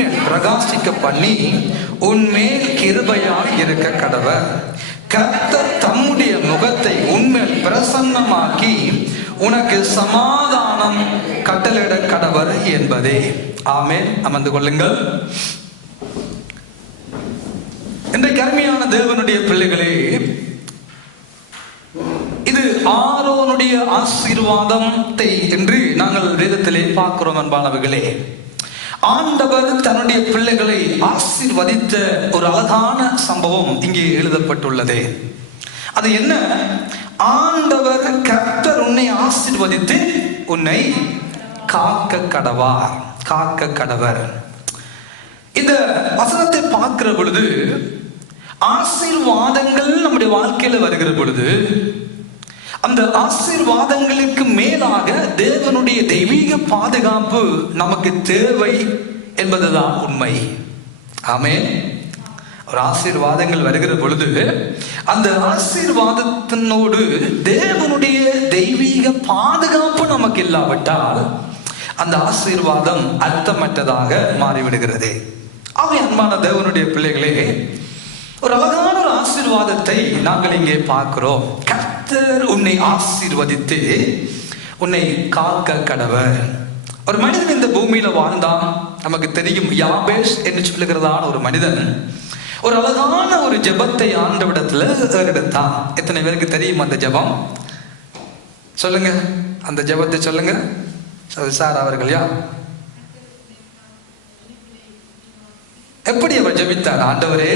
உன்மேல் பிரகாசிக்க பண்ணி உன்மேல் கிருபையாய் இருக்க கடவர். கர்த்தர் தம்முடைய முகத்தை உன்மேல் பிரசன்னமாக்கி உனக்கு சமாதானம் கட்டளையிட கடவர் என்பதே. ஆமென். அமர்ந்து கொள்ளுங்கள். இன்றைக்கு அருமையான தேவனுடைய பிள்ளைகளே, இது ஆரோனுடைய ஆசீர்வாதத்தை என்று நாங்கள் வேதத்திலே பார்க்கிறோம். அன்பானவர்களே, ஆண்டவர் தன்னுடைய பிள்ளைகளை ஆசீர்வதித்த ஒரு அழகான சம்பவம் இங்கே எழுதப்பட்டுள்ளது. அது என்ன? ஆண்டவர் கர்த்தர் உன்னை ஆசீர்வதித்து உன்னை காக்க கடவார், காக்க கடவர். இந்த வசனத்தை பார்க்கிற பொழுது, ஆசீர்வாதங்கள் நம்முடைய வாழ்க்கையில வருகிற பொழுது, அந்த ஆசீர்வாதங்களுக்கு மேலாக தேவனுடைய தெய்வீக பாதுகாப்பு நமக்கு தேவை என்பதுதான் உண்மை. ஆமென். ஒரு ஆசீர்வாதங்கள் வருகிற பொழுது அந்த ஆசீர்வாதத்தினோடு தேவனுடைய தெய்வீக பாதுகாப்பு நமக்கு இல்லாவிட்டால் அந்த ஆசீர்வாதம் அர்த்தமற்றதாக மாறிவிடுகிறது. ஆக அன்பான தேவனுடைய பிள்ளைகளே, ஒரு அழகான ஒரு ஆசீர்வாதத்தை நாங்கள் இங்கே பார்க்கிறோம். கர்த்தர் உன்னை ஆசீர்வதித்து உன்னை காக்க கடவர். ஒரு மனிதன் இந்த பூமியில வாழ்ந்தான். நமக்கு தெரியும், யாபேஸ் என்று சொல்லுகிறதான ஒரு மனிதன் ஒரு அழகான ஒரு ஜெபத்தை ஆண்டவிடத்துல எடுத்தான். எத்தனை பேருக்கு தெரியும் அந்த ஜெபம்? சொல்லுங்க, அந்த ஜெபத்தை சொல்லுங்க. சார் அவர்கள் யா எப்படி அவர் ஜெபித்தார்? ஆண்டவரே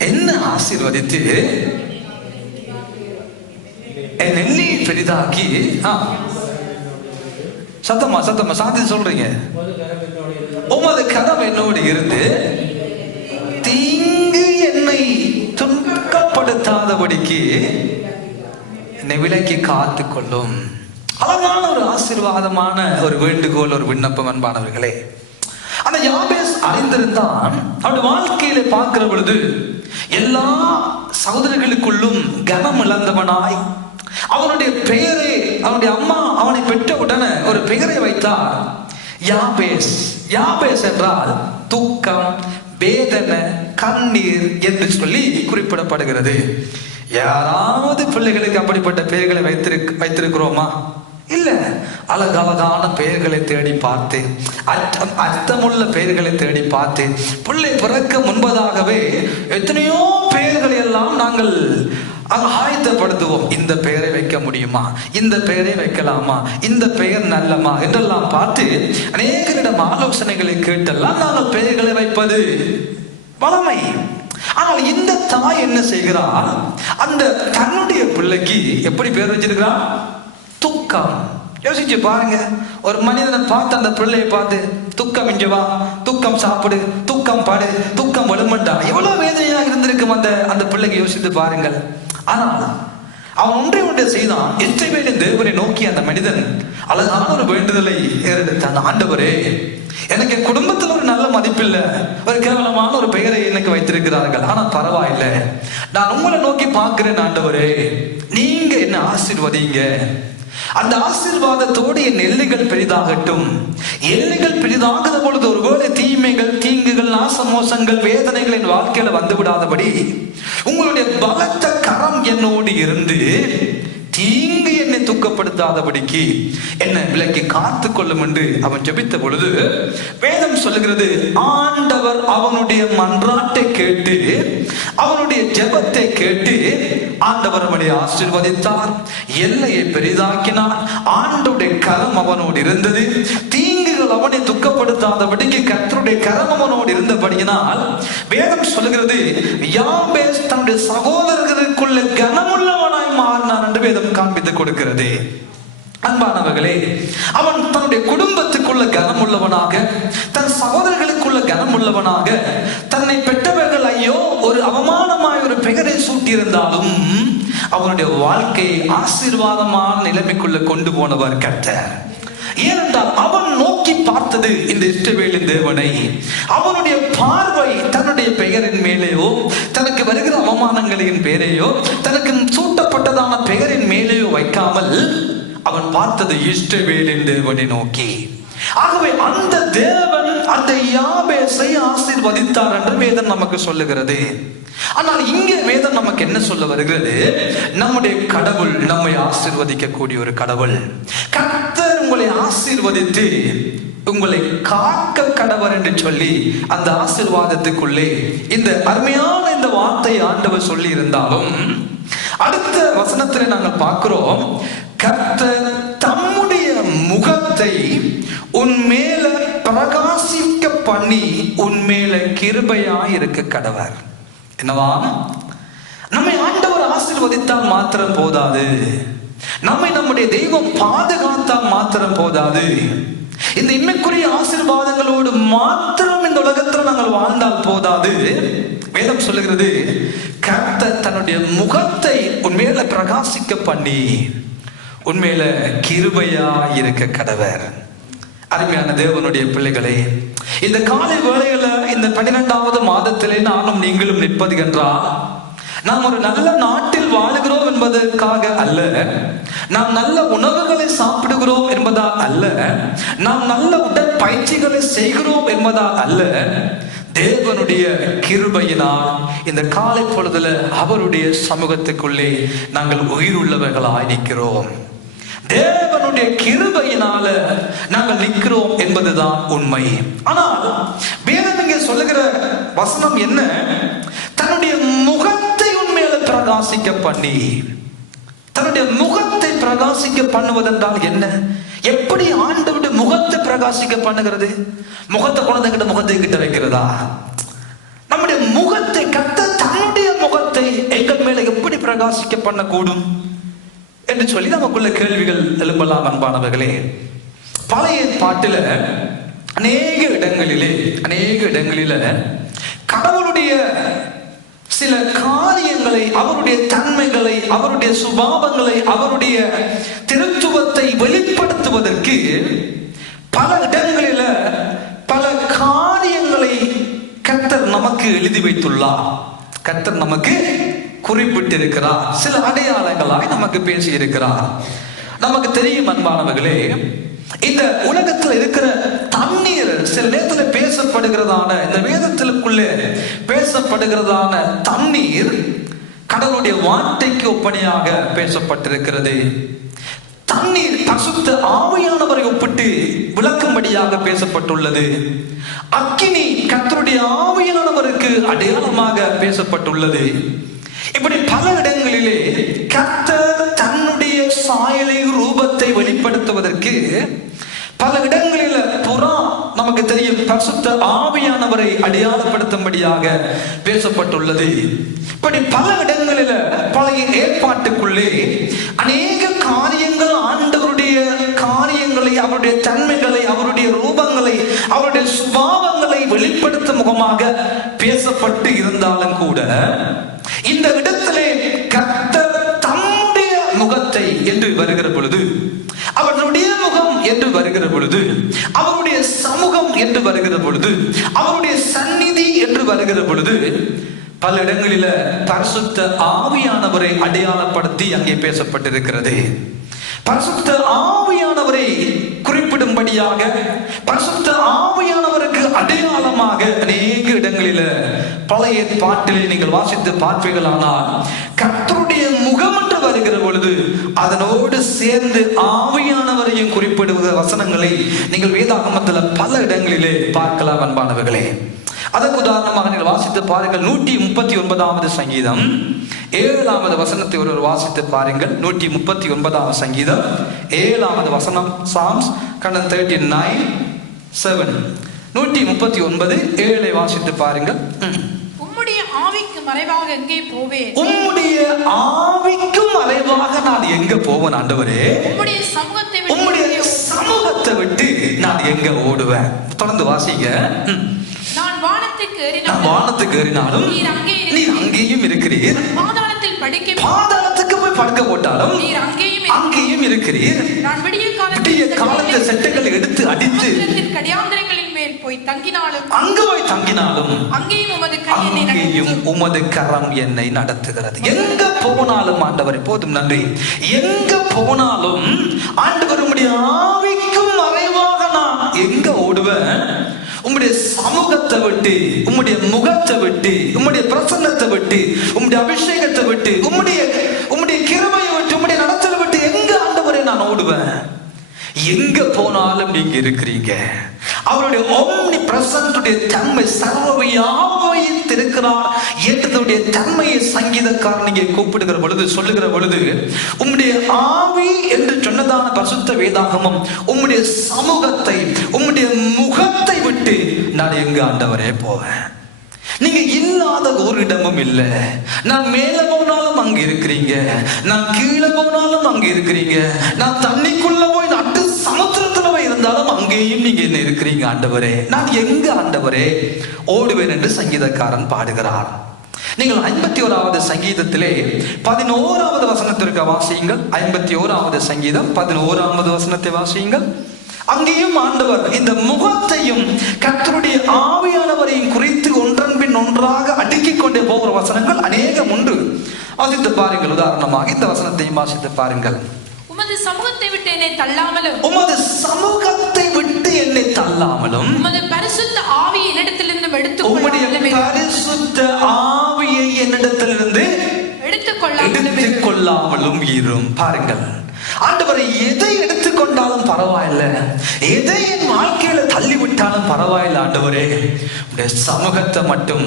என்ன ஆசீர்வதித்து என் எண்ணி பெரிதாக்கி, சத்தமா சத்தமா சாந்தி சொல்றீங்க, உமது கரம் என்னோடு இருந்து தீங்கு என்னை துன்பப்படுத்தாதபடிக்கு என்னை விலக்கி காத்து கொள்ளும். அழகான ஒரு ஆசீர்வாதமான ஒரு வேண்டுகோள், ஒரு விண்ணப்பம். அன்பானவர்களே, அந்த யாபேஸ் அறிந்திருந்தான். அவனுடைய வாழ்க்கையில பார்க்கிற பொழுது எல்லா சகோதரர்களுக்குள்ளும் கனம் இழந்தவனாய், அவனுடைய பெயரை, அவனுடைய அம்மா அவனை பெற்ற உடனே ஒரு பெயரை வைத்தார், யாபேஸ். யாபேஸ் என்றால் துக்கம், வேதனை, கண்ணீர் என்று சொல்லி குறிப்பிடப்படுகிறது. யாராவது பிள்ளைகளுக்கு அப்படிப்பட்ட பெயர்களை வைத்திருக்கிறோமா? இல்ல. அழகழகான பெயர்களை தேடி பார்த்து, அர்த்தமுள்ள பெயர்களை தேடி பார்த்து, பிள்ளை பிறக்க முன்பதாகவே எத்தனையோ பெயர்களை எல்லாம் நாங்கள் ஆயத்தப்படுத்துவோம். இந்த பெயரை வைக்க முடியுமா, இந்த பெயரை வைக்கலாமா, இந்த பெயர் நல்லமா என்றெல்லாம் பார்த்து அநேகரிடம் ஆலோசனைகளை கேட்டெல்லாம் நாங்கள் பெயர்களை வைப்பது வழமை. ஆனால் இந்த தாய் என்ன செய்கிறார்? அந்த தன்னுடைய பிள்ளைக்கு எப்படி பெயர் வச்சிருக்கிறார்? துக்கம். யோசிச்சு பாருங்க, ஒரு மனிதனை பார்த்து, அந்த பிள்ளையை பார்த்து, துக்கம் இங்க வா, துக்கம் சாப்பிடு, துக்கம் பாடு, துக்கம் வலுமண்டா, எவ்வளவு வேதனையா இருந்திருக்கும் அந்த பிள்ளைக்கு. யோசித்து பாருங்கள். ஆனால் அவன் ஒன்றை செய்தான். இஸ்ரவேலின் தேவனை நோக்கி அந்த மனிதன் அழகான ஒரு வேண்டுதலை ஏறெடுத்தான். ஆண்டவரே, எனக்கு என் குடும்பத்தில் ஒரு நல்ல மதிப்பில்லை, ஒரு கேவலமான ஒரு பெயரை எனக்கு வைத்திருக்கிறார்கள், ஆனா பரவாயில்லை, நான் உங்களை நோக்கி பார்க்கிறேன். ஆண்டவரே, நீங்க என்ன ஆசீர்வதிங்க. அந்த ஆசீர்வாதத்தோடு என் எல்லைகள் பெரிதாகட்டும். எல்லைகள் பெரிதாகிற பொழுது ஒருவேளை தீமைகள், தீங்குகள், நாசமோசங்கள், வேதனைகள் என் வாழ்க்கையில வந்து விடாதபடி உங்களுடைய பலத்த கரம் என்னோடு இருந்து தீங்கு என்னை துக்கப்படுத்தாதபடிக்கு என்னை விலக்கி காத்து கொள்ளும் என்று அவன் ஜெபித்த பொழுது வேதம் சொல்லுகிறது, ஆண்டவர் அவனுடைய மன்றாட்டை கேட்டு, அவனுடைய ஜெபத்தை கேட்டு ஆண்டவர் அவனை ஆசீர்வதித்தார், எல்லையை பெரிதாக்கினார். ஆண்டவருடைய கரம் அவனோடு இருந்தது. தீங்குகள் அவனை துக்கப்படுத்தாதபடிக்கு கர்த்தருடைய கரம் அவனோடு இருந்தபடியினால் வேதம் சொல்லுகிறது, யாபேஸ் தன்னுடைய சகோதரர்களுக்குள்ள கனமுள்ளவனாய் மாறினான் என்று வேதம் காண்பித்து கொடுக்கிறது. அன்பானவர்களே, அவன் தன்னுடைய குடும்பத்துக்குள்ள கனம் உள்ளவனாக, தன் சகோதரர்களுக்குள்ள கனம் உள்ளவனாக, தன்னை பெற்றவர்கள் ஐயோ ஒரு அவமானமாய் ஒரு பெயரை சூட்டியிருந்தாலும் அவனுடைய வாழ்க்கையை ஆசீர்வாதமான நிலைமைக்குள்ள கொண்டு போனவர் கர்த்தர். ஏனென்றால் அவன் நோக்கி பார்த்தது இந்த இஸ்ரவேலின் தேவனை. அவனுடைய பார்வை தன்னுடைய பெயரின் மேலேயோ, தனக்கு வருகிற அவமானங்களின் பேரையோ, தனக்கு சூட்டப்பட்டதான பெயரின் மேலேயோ வைக்காமல் அவன் பார்த்தது இஸ்ரவேலின் தேவனை நோக்கி. ஆகவே அந்த தேவன் அந்த யாபேசை ஆசீர்வதித்தார் என்று வேதம் நமக்கு சொல்லுகிறது. ஆனால் இங்கே வேதம் நமக்கு என்ன சொல்ல வருகிறது? நம்முடைய கடவுள் நம்மை ஆசீர்வதிக்க கூடிய ஒரு கடவுள். கர்த்தர் உங்களை ஆசீர்வதித்து உங்களை காக்க கடவர் என்று சொல்லி அந்த ஆசீர்வாதத்துக்குள்ளே இந்த அருமையான இந்த வார்த்தை ஆண்டவர் சொல்லி இருந்தாலும், அடுத்த வசனத்தில் நாங்கள் பார்க்கிறோம், கர்த்தர் தம்முடைய முகத்தை உன் மேல பிரகாசிக்க பண்ணி உன் மேல கிருபையாய் இருக்க கடவர். என்னவா? நம்மை ஆண்டவர் ஆசீர்வதித்தால் மாத்திரம் போதாது, நம்மை நம்முடைய தெய்வம் பாதுகாத்தால் மாத்திரம் போதாது, இந்த இம்மைக்குரிய ஆசீர்வாதங்களோடு மாத்திரம் இந்த உலகத்தில் நாங்கள் வாழ்ந்தால் போதாது. வேதம் சொல்லுகிறது, கர்த்தர் தன்னுடைய முகத்தை உண்மையில பிரகாசிக்க பண்ணி உண்மையில கிருபையா இருக்க கடவர். அருமையான தேவனுடைய பிள்ளைகளே, இந்த காலை வேளையில இந்த 12வது மாதத்திலே நானும் நீங்களும் நிற்பது என்றால், நாம் ஒரு நல்ல நாட்டில் வாழுகிறோம் என்பதற்காக அல்ல, நாம் நல்ல உணவுகளை சாப்பிடுகிறோம் என்பதால் அல்ல, நாம் நல்ல உடற்பயிற்சிகளை செய்கிறோம் என்பதால் அல்ல, தேவனுடைய கிருபையினால் இந்த காலை பொழுதுல அவருடைய சமூகத்துக்குள்ளே நாங்கள் உயிருள்ளவர்களாய் நிற்கிறோம். தேவனுடைய கிருபையினால நாங்கள் நிற்கிறோம் என்பதுதான் உண்மை. ஆனால் வேதம் இங்கே சொல்லுகிற வசனம் என்ன? தன்னுடைய முகத்தை உண்மையில பிரகாசிக்க பண்ணி. தன்னுடைய முகத்தை பிரகாசிக்க பண்ணுவதென்றால் என்ன? எப்படி ஆண்டவருடைய முகத்தை பிரகாசிக்க பண்ணுகிறது? முகத்தை குழந்தைகிட்ட முகத்தை கிட்ட வைக்கிறதா? நம்முடைய முகத்தை கர்த்தர் தன்னுடைய முகத்தை எங்கள் மேல எப்படி பிரகாசிக்க பண்ணக்கூடும் என்று சொல்லி நமக்குள்ள கேள்விகள் எழுப்பலாம். அன்பானவர்களே, பழைய பாட்டில அநேக இடங்களில கடவுளுடைய சில காரியங்களை, அவருடைய தன்மைகளை, அவருடைய சுபாவங்களை, அவருடைய திருத்துவத்தை வெளிப்படுத்துவதற்கு பல இடங்களில பல காரியங்களை கர்த்தர் நமக்கு எழுதி வைத்துள்ளார். கர்த்தர் நமக்கு குறிப்பிட்டிருக்கிறார். சில அடையாளங்களாய் நமக்கு பேசி இருக்கிறார். நமக்கு தெரியும் அன்பானவர்களே, இந்த உலகத்தில் இருக்கிற தண்ணீர் சில நேரத்தில் பேசப்படுகிறதான, இந்த வேதத்திற்குள்ளே பேசப்படுகிறதான தண்ணீர் கடவுளுடைய வார்த்தைக்கு ஒப்பனையாக பேசப்பட்டிருக்கிறது. தண்ணீர் பரிசுத்த ஆவியானவரை ஒப்பிட்டு விளக்கும்படியாக பேசப்பட்டுள்ளது. அக்கினி கர்த்தருடைய ஆவியானவருக்கு அடையாளமாக பேசப்பட்டுள்ளது. இப்படி பல இடங்களிலே கர்த்தர் தன்னுடைய சாயலை, ரூபத்தை வெளிப்படுத்துவதற்கு பல இடங்களில் புறா நமக்கு தெரியும் பரிசுத்த ஆவியானவரை அடையாளப்படுத்தும்படியாக பேசப்பட்டுள்ளது. இப்படி பல இடங்களில் பழைய ஏற்பாட்டுக்குள்ளே அநேக காரியங்கள், ஆண்டவருடைய காரியங்களை, அவருடைய தன்மைகளை, அவருடைய ரூபங்களை, அவருடைய சுபாவங்களை வெளிப்படுத்தும் முகமாக பேசப்பட்டு இருந்தாலும் கூட, இந்த இடத்திலே கர்த்தர் தம்முடைய முகத்தை என்று வருகிற பொழுது, அவருடைய முகம் என்று வருகிற பொழுது, அவருடைய சமூகம் என்று வருகிற பொழுது, அவருடைய சந்நிதி என்று வருகிற பொழுது, பல இடங்களில பரிசுத்த ஆவியானவரை அடையாளப்படுத்தி அங்கே பேசப்பட்டிருக்கிறது. பரிசுத்த ஆவியானவரை குறிப்பிடும்படியாக, பரிசுத்த ஆவியானவருக்கு அடையாளமாக அநேக இடங்களில பழைய பாட்டிலே நீங்கள் வாசித்து பார்ப்பீர்களானால், கர்த்தருடைய முகம் என்று வருகிற பொழுது அதனோடு சேர்ந்து ஆவியானவரையும் குறிப்பிடுகிற வசனங்களை நீங்கள் வேதாகமத்தில் பல இடங்களிலே பார்க்கலாம் அன்பானவர்களே. அதற்கு உதாரணமாக நீங்கள் வாசித்து பாருங்கள். 139வது சங்கீதம் 7வது வசனத்தை ஒருவர் வாசித்து பாருங்கள். 139வது சங்கீதம் 7வது வசனம். Psalms 139:7. 139:7 வாசித்து பாருங்கள். உம்முடைய ஆவிக்கு மறைவாக எங்கே போவேன்? உம்முடைய ஆவிக்கு மறைவாக நான் எங்க போவேன் ஆண்டவரே? உம்முடைய சமூகத்தை விட்டு நான் எங்க ஓடுவேன்? தொடர்ந்து வாசிங்க. நான் வானத்துக்கு ஏறினாலும் நீர் அங்கேயும் இருக்கிறீர். பாதாளத்துக்கு போய் படுக்க போட்டாலும் அங்கேயும் இருக்கிறீர். நான் விடிய காலத்து செட்டைகளை எடுத்து அடித்து கடியாந்திரங்களின் மேல் போய் தங்கினாலும் அங்கேயும் உமது கரம் என்னை நடத்துகிறது. எங்க போனாலும் ஆண்டவரே போதும் நன்றி. எங்க போனாலும் ஆண்டவர் உம்முடைய ஆவிக்கும் மறைவாக நான் எங்க ஓடுவேன்? உம்முடைய சமூகத்தை விட்டு, உம்முடைய முகத்தை விட்டு, உம்முடைய பிரசன்னத்தை விட்டு, உம்முடைய அபிஷேகத்தை விட்டு, உம்முடைய கிருபையை விட்டு, உம்முடைய நடத்தலை விட்டு எங்க ஆண்டவரே நான் ஓடுவேன்? எங்க போனாலும் நீங்க இருக்கிறீங்க. அவருடைய omni present தன்மை, சர்வவியாபித்து இருக்கிறார் என்றதுடைய தன்மையை சங்கீதக்காரன் நீங்க கூப்பிடுகிற பொழுது, சொல்லுகிற பொழுது, உம்முடைய ஆவி என்று சொன்னதான பரிசுத்த வேதாகமம் உம்முடைய சமூகத்தை, உம்முடைய முகத்தை விட்டு நான் எங்க ஆண்டவரே போவேன்? நீங்க இல்லாத ஒரு இடமும் இல்லை. நான் மேல போனாலும் அங்க இருக்கிறீங்க, நான் கீழே போனாலும் அங்க இருக்கிறீங்க, நான் தண்ணிக்குள்ள போய் நட்டு சமுத்திரத்துல போய் இருந்தாலும் அங்கேயும் நீங்க என்ன இருக்கிறீங்க ஆண்டவரே. நான் எங்க ஆண்டவரே ஓடுவேன் என்று சங்கீதக்காரன் பாடுகிறார். நீங்கள் 51வது சங்கீதத்திலே 11வது வசனத்திற்கு வாசியுங்கள். 51வது சங்கீதம் 11வது வசனத்தை வாசியுங்கள். அங்கேயும் ஆண்டவர் இந்த முகத்தையும் கர்த்தருடைய ஆவியானவரையும் குறித்து ஒன்றன் பின் ஒன்றாக அடுக்கிக் கொண்டே போகிற வசனங்கள் அநேகம் உண்டு. வாசித்து பாருங்கள். உதாரணமாக இந்த வசனத்தையும் வாசித்து பாருங்கள். உமது சமூகத்தை விட்டு என்னை தள்ளாமலும், உமது சமூகத்தை விட்டு என்னை தள்ளாமலும், உமது பரிசுத்த ஆவியை என்னிடத்திலிருந்து உம்முடைய பரிசுத்த ஆவியை என்னிடத்திலிருந்து எடுத்துக்கொள்ளாமலும் இரும். பாருங்கள், ஆண்டவரை எதை எடுத்துக்கொண்டாலும் பரவாயில்லை, எதை என் வாழ்க்கையில தள்ளிவிட்டாலும் பரவாயில்லை, ஆண்டவரே உடைய சமூகத்தை மட்டும்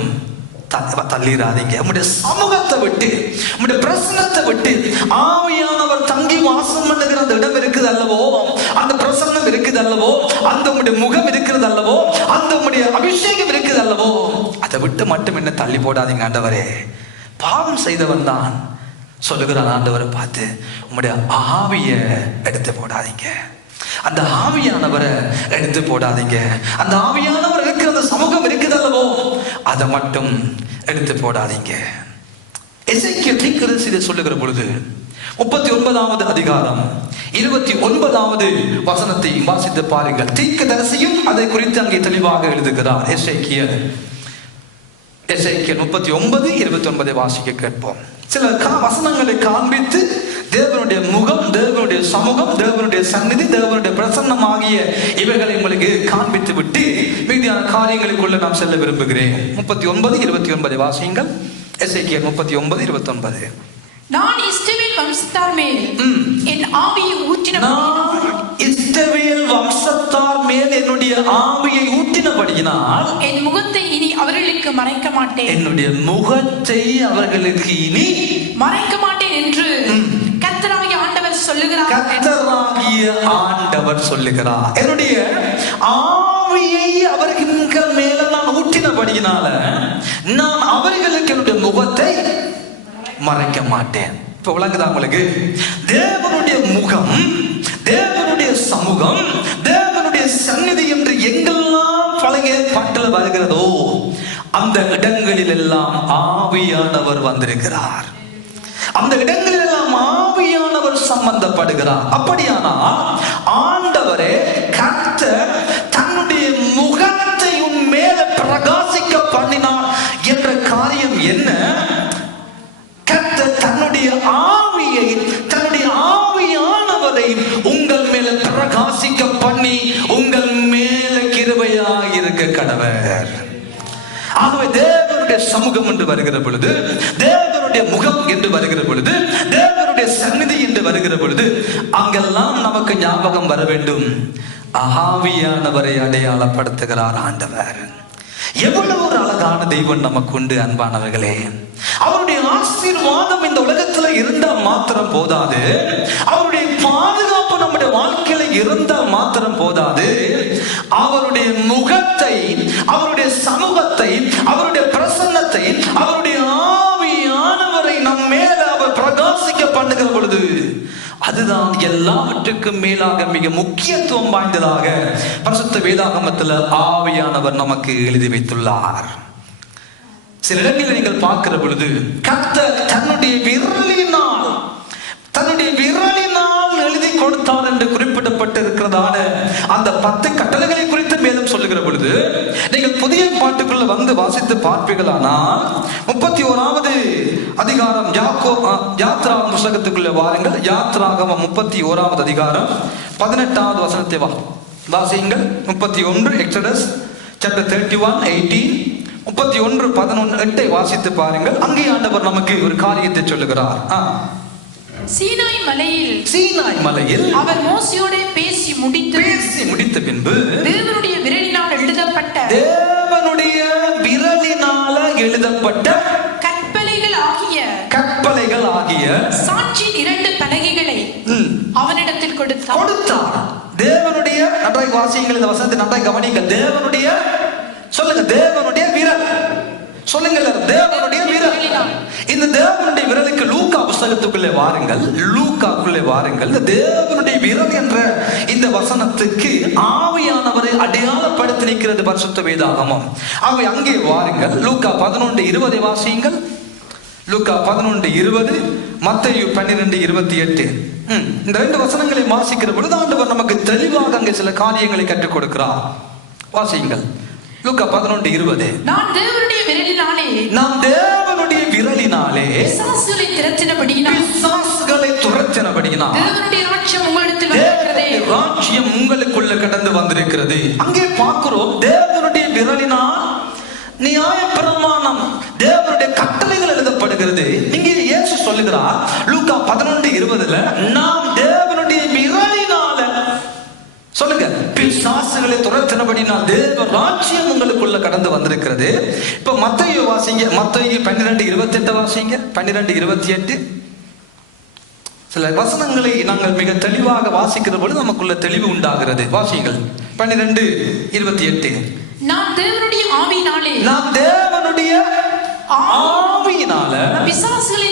தள்ளிடாதீங்க. உடைய சமூகத்தை விட்டு, உடைய பிரசன்னத்தை விட்டு, ஆவியானவர் தங்கி வாசம் பண்ணுகிற அந்த இடம் இருக்குது அல்லவோ, அந்த பிரசன்னம் இருக்குது அல்லவோ, அந்த உடைய முகம் இருக்கிறது அல்லவோ, அந்த உடைய அபிஷேகம் இருக்குது அல்லவோ, அதை விட்டு மட்டும் என்ன தள்ளி போடாதீங்க ஆண்டவரே. பாவம் செய்தவன் தான் சொல்லுகிறான் ஆண்டவரை பார்த்து, உம்முடைய ஆவிய எடுத்து போடாதீங்க, அந்த ஆவியானவரை எடுத்து போடாதீங்க, அந்த ஆவியானவர் இருக்கிற அந்த சமூகம் இருக்குது அல்லவோ, அதை மட்டும் எடுத்து போடாதீங்க. எசேக்கியேல் தீர்க்கதரிசி இதை சொல்லுகிற பொழுது 39வது அதிகாரம் 29வது வசனத்தை வாசித்து பாருங்கள். தீர்க்கதரிசியும் அதை குறித்து அங்கே தெளிவாக எழுதுகிறார். எசேக்கியேல் 39:29 வாசிக்க கேட்போம். சில வசனங்களை காண்பித்து தேவனுடைய முகம், தேவனுடைய சமூகம், தேவனுடைய சந்நிதி, தேவனுடைய பிரசன்னம் ஆகிய இவைகளை உங்களுக்கு காண்பித்து விட்டு மீதியான காரியங்களுக்குள்ள நாம் செல்ல விரும்புகிறேன். 39:29 வாசியுங்கள். எசேக்கியேல் 39:29. நான் இஸ்ரவேல் வம்சத்தார் மேல் என் ஆவியை ஊற்றினபடியினால் என் முகத்தை இனி அவர்களுக்கு மறைக்க மாட்டேன், என்னுடைய முகத்தை அவர்களுக்கு இனி மறைக்க மாட்டேன் என்று கர்த்தராகிய ஆண்டவர் சொல்லுகிறார். கர்த்தராகிய ஆண்டவர் சொல்லுகிறார், என்னுடைய ஆவியை அவர்கள் மேல நான் ஊற்றினபடியினால நான் அவர்களுக்கு என்னுடைய முகத்தை மறைக்க மாட்டேன். இப்ப விளங்குதா உங்களுக்கு? தேவனுடைய முகம், தேவனுடைய சமூகம், தேவனுடைய சந்நிதி என்று எங்கெல்லாம் பழைய பாட்டில் வருகிறதோ அந்த இடங்களில் எல்லாம் ஆவியானவர் வந்திருக்கிறார். அந்த இடங்களில் எல்லாம் ஆவியானவர் சம்பந்தப்படுகிறார். அப்படியானால் ஆண்டவரே கர்த்தர் தன்னுடைய முகத்தை உன் மேல பிரகாசிக்க பண்ணினார் என்ற காரியம் என்ன? கர்த்தர் தன்னுடைய ஆவியை, தன்னுடைய ஆவியானவரை உங்கள் மேல பிரகாசிக்க பண்ணி உங்கள் மேல கிருபையாய் இருக்க கடவர். ஆகவே தேவனுடைய சமூகம் என்று வருகிற பொழுது, தேவனுடைய முகம் என்று வருகிற பொழுது, தேவனுடைய சந்நிதி என்று வருகிற பொழுது அங்கெல்லாம் நமக்கு ஞாபகம் வர வேண்டும், ஆவியானவரை அடையாளப்படுத்துகிறார் ஆண்டவர். எவ்வளவு ஒரு அழகான தெய்வம் நமக்கு உண்டு அன்பானவர்களே. அவருடைய ஆசீர்வாதம் இந்த உலகத்துல இருந்தால் மாத்திரம் போதாது, அவருடைய பாதுகாப்பு நம்முடைய வாழ்க்கையில இருந்தால் மாத்திரம் போதாது, அவருடைய முகத்தை, அவருடைய சமூகத்தை, அவருடைய பிரசன்னத்தை, அவருடைய ஆவியானவரை நம் மேல அவர் பிரகாசிக்க பண்ணுகிற பொழுது அதுதான் எல்லாவற்றுக்கும் மேலாக மிக முக்கியத்துவம் வாய்ந்ததாக பரிசுத்த வேதாகமத்தில் ஆவியானவர் நமக்கு எழுதி வைத்துள்ளார். சில இடங்களில் நீங்கள் பார்க்கிற பொழுது கர்த்தர் தன்னுடைய விரலினால் எழுதி கொடுத்தார் என்று குறிப்பிடப்பட்டிருக்கிறதான அந்த 10 கட்டளைகளை குறித்து மேலும் சொல்லுகிற பொழுது நீங்கள் புதிய பாட்டுக்குள்ள வந்து வாசித்து பார்ப்பீர்களானால் 31வது அதிகாரம் யாத்ராகம புத்தகத்துக்குள்ள வாருங்கள். யாத்ராகமம் 31வது அதிகாரம் 18வது வசனத்தை வாசியுங்கள் 31 எக்ஸோடஸ் chapter 31:18. 31:11 வாசித்து பாருங்கள். அங்கே ஆண்டவர் நமக்கு ஒரு காரியத்தை சொல்லுகிறார். சீனாய் மலையில் அவர் மோசேயோடு பேசி முடித்த பின்பு தேவனுடைய விரலினால் எழுதப்பட்ட கற்பலைகள் ஆகிய சாட்சியின் 2 பலகைகளை அவனிடத்தில் கொடுத்தார். தேவனுடைய, நன்றாய் வாசியுங்கள் இந்த வசனத்தை, நன்றாய் கவனியுங்கள். தேவனுடைய, சொல்லுங்க, தேவனுடைய விரல், சொல்லுங்கள், தேவனுடைய விரல். இந்த தேவனுடைய விரலுக்கு லூக்கா புஸ்தகத்துக்குள்ளே வாருங்கள், லூக்காக்குள்ளே வாருங்கள். இந்த தேவனுடைய விரல் என்ற இந்த வசனத்துக்கு ஆவியானவரை அடையாளப்படுத்தி நிற்கிறது பரிசுத்த வேதாகமம். ஆகவே அங்கே வாருங்கள். லூக்கா 11:20 வாசியுங்கள். லூக்கா 11:20, மத்தேயு 12:28. இந்த 2 வசனங்களை வாசிக்கிற பொழுது ஆண்டவர் நமக்கு தெளிவாக அங்கே சில காரியங்களை கற்றுக் கொடுக்கிறார். வாசியுங்கள். லூக்கா 11:20. நாம் தேவனுடைய விரலினாலே பிசாசுகளை துரத்தினபடியினால் தேவனுடைய ராஜ்யம் உங்களுக்குள்ள கடந்து வந்திருக்கிறது. அங்கே பார்க்கிறோம், தேவனுடைய விரலினால் நியாயப்பிரமாணம், தேவனுடைய கட்டளைகள் எழுதப்படுகிறது. இங்கே இயேசு சொல்லுகிறார் லூக்கா 11:20, நாம் தேவனுடைய விரலினால, சொல்லுங்க, பிசாசுகளை துரத்தினபடினால் தேவ ராஜ்யம் உங்களுக்குள்ள கடந்து வந்திருக்கிறது. இப்ப மத்தேயு வாசிங்க, மத்தேயு 12:28 வாசிங்க. 12:28. சில வசனங்களை நாங்கள் மிக தெளிவாக வாசிக்கிற பொழுது நமக்குள்ள தெளிவு உண்டாகிறது. வாசிங்கள். 12:28. நாம் தேவனுடைய ஆவியினால பிசாசுகளை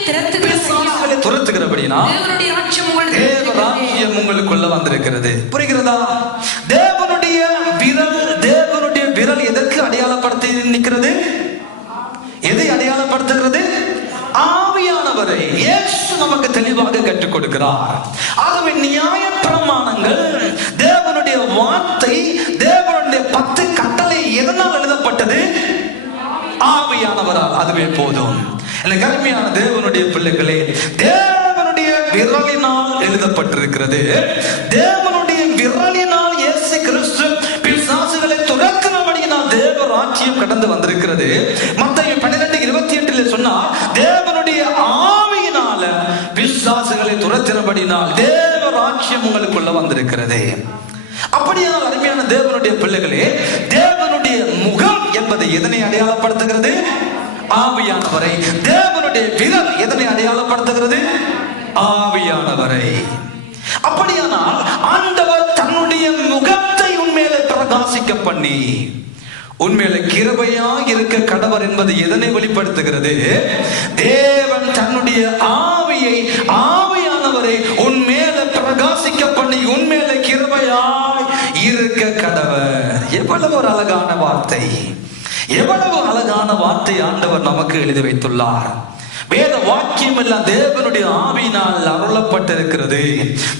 துரத்துகிறபடினால் தேவ ராஜ்யம் உங்களுக்குள்ள வந்திருக்கிறது. புரிகிறதா? தேவனுடைய விரல் எதற்கு அடையாளப்படுத்தி நிற்கிறது? எதை அடையாளப்படுத்துகிறது? ஆவியானவரை. இயேசு நமக்கு தெளிவாக கற்றுக் கொடுக்கிறார். ஆகவே நியாய பிரமாணங்கள், தேவனுடைய வார்த்தை, தேவனுடைய 10 கட்டளை எதனால் எழுதப்பட்டது? ஆவியானவரால். அதுவே போதும். கருமையான தேவனுடைய பிள்ளைகளே, தேவனுடைய விரலினால் எழுதப்பட்டிருக்கிறது. தேவனுடைய விரலினால் இயேசு கிறிஸ்து பிசாசுகளை துரத்தினபடியினால் தேவ ராஜ்யம் கடந்து வந்திருக்கிறது. மத்தேயு 12:28 சொன்னார், தேவனுடைய ஆவியினால பிசாசுகளை துரத்தினபடியினால் தேவ ராஜ்யம் உங்களுக்குள்ள வந்திருக்கிறது. அப்படியானால் அருமையான தேவனுடைய பிள்ளைகளே, தேவனுடைய முகம் என்பதை எதனை அடையாளப்படுத்துகிறது? ஆவியானவரை. தேவனுடைய விரல் எதனை அடையாளப்படுத்துகிறது? ஆவியானவரை. அப்படியானால் ஆண்டவர் தன்னுடைய முகத்தை உண்மையிலே பிரகாசிக்க பண்ணி உண்மையிலே கிருபையா இருக்க கடவர் என்பது எதனை வெளிப்படுத்துகிறது? தேவன் தன்னுடைய ஆவியை, ஆவியானவரை உண்மையிலே பிரகாசிக்க பண்ணி உண்மையிலே கிருபையாய் இருக்க கடவர். எவ்வளவு ஒரு அழகான வார்த்தை, எவ்வளவு அழகான வார்த்தை ஆண்டவர் நமக்கு எழுதி வைத்துள்ளார். வேத வாக்கியம் எல்லாம் தேவனுடைய ஆவியினால் அருளப்பட்டிருக்கிறது.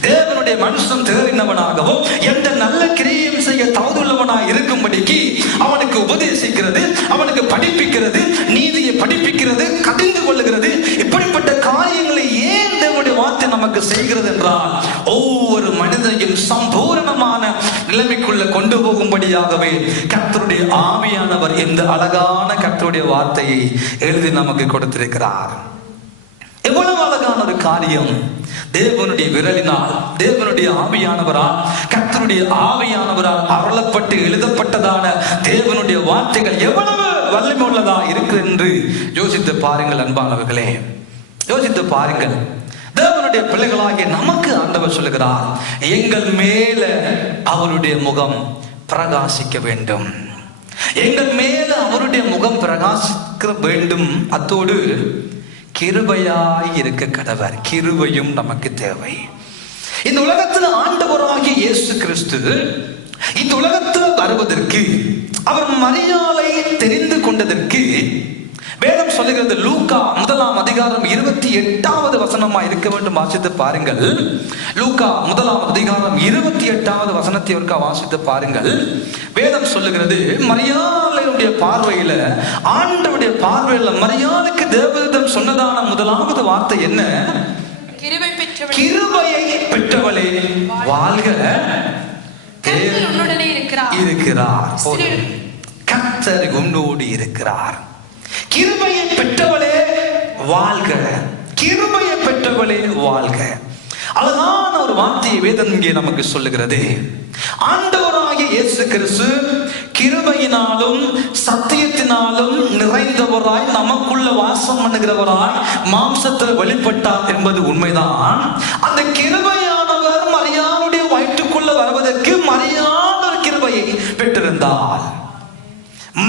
தேவனுடைய மனுஷன் தேறினவனாகவும் எந்த நல்ல கிரியம் செய்ய தகுதியுள்ளவனாய் இருக்கும்படிக்கு அவனுக்கு உபதேசிக்கிறது, அவனுக்கு படிப்பிக்கிறது, நீதியை படிப்பிக்கிறது, கடிந்து கொள்ளுகிறது. இப்படிப்பட்ட காரியங்களை ஏன் தேவனுடைய வார்த்தை நமக்கு செய்கிறது என்றால், ஒவ்வொரு மனிதனையும் சம்பூரணமான நிலைமைக்குள்ள கொண்டு போகும்படியாகவே கர்த்தருடைய ஆவியானவர் இந்த அழகான கர்த்தருடைய வார்த்தையை எழுதி நமக்கு கொடுத்திருக்கிறார். எவ்வளவு அழகான ஒரு காரியம்! தேவனுடைய விரலினால், தேவனுடைய ஆவியானவரால், கர்த்தருடைய ஆவியானவரால் அருளப்பட்டு எழுதப்பட்டதான தேவனுடைய வார்த்தைகள் எவ்வளவு வல்லமை உள்ளதா இருக்கு என்று யோசித்து பாருங்கள் அன்பானவர்களே, யோசித்து பாருங்கள். தேவனுடைய பிள்ளைகளாகிய நமக்கு ஆண்டவர் சொல்லுகிறார், எங்கள் மேல அவருடைய முகம் பிரகாசிக்க வேண்டும், எங்கள் மேல அவருடைய முகம் பிரகாசிக்க வேண்டும். அத்தோடு கிருபையாய் இருக்க கடவர். கிருபையும் நமக்கு தேவை. இந்த உலகத்தில் ஆண்டவராகிய இயேசு கிறிஸ்து இந்த உலகத்தில் வருவதற்கு, அவர் மரியாதை தெரிந்து கொண்டதற்கு வேதம் சொல்லுகிறது. லூக்கா 1:28 வசனமா இருக்க வேண்டும். வாசித்து பாருங்கள். லூக்கா 1:28 வசனத்தை ஒருக்கா வாசித்து பாருங்கள். வேதம் சொல்லுகிறது, மரியாளுடைய பார்வையில, ஆண்டவருடைய பார்வையில மரியாளுக்கு தேவதூதன் சொன்னதான முதலாவது வார்த்தை என்ன? கிருபையை பெற்றவளே வாழ்க, கர்த்தர் உன்னுடனே இருக்கிறார். கர்த்தர் உன்னோடு இருக்கிறார். கிருபையை பெற்றவளே வாழ்க, கிருபையை பெற்றவளே வாழ்க. அழகான ஒரு வார்த்தையை வேதம் இங்கே நமக்கு சொல்லுகிறது. ஆண்டவராகிய இயேசு கிறிஸ்து கிருபையினாலும் சத்தியத்தினாலும் நிறைந்தவராய் நமக்குள்ள வாசம் பண்ணுகிறவராய் மாம்சத்தில் வெளிப்பட்டார் என்பது உண்மைதான். அந்த கிருபையானவர் மரியாளுடைய வயிற்றுக்குள்ள வருவதற்கு மரியாள் ஒரு கிருபையை பெற்றிருந்தார்.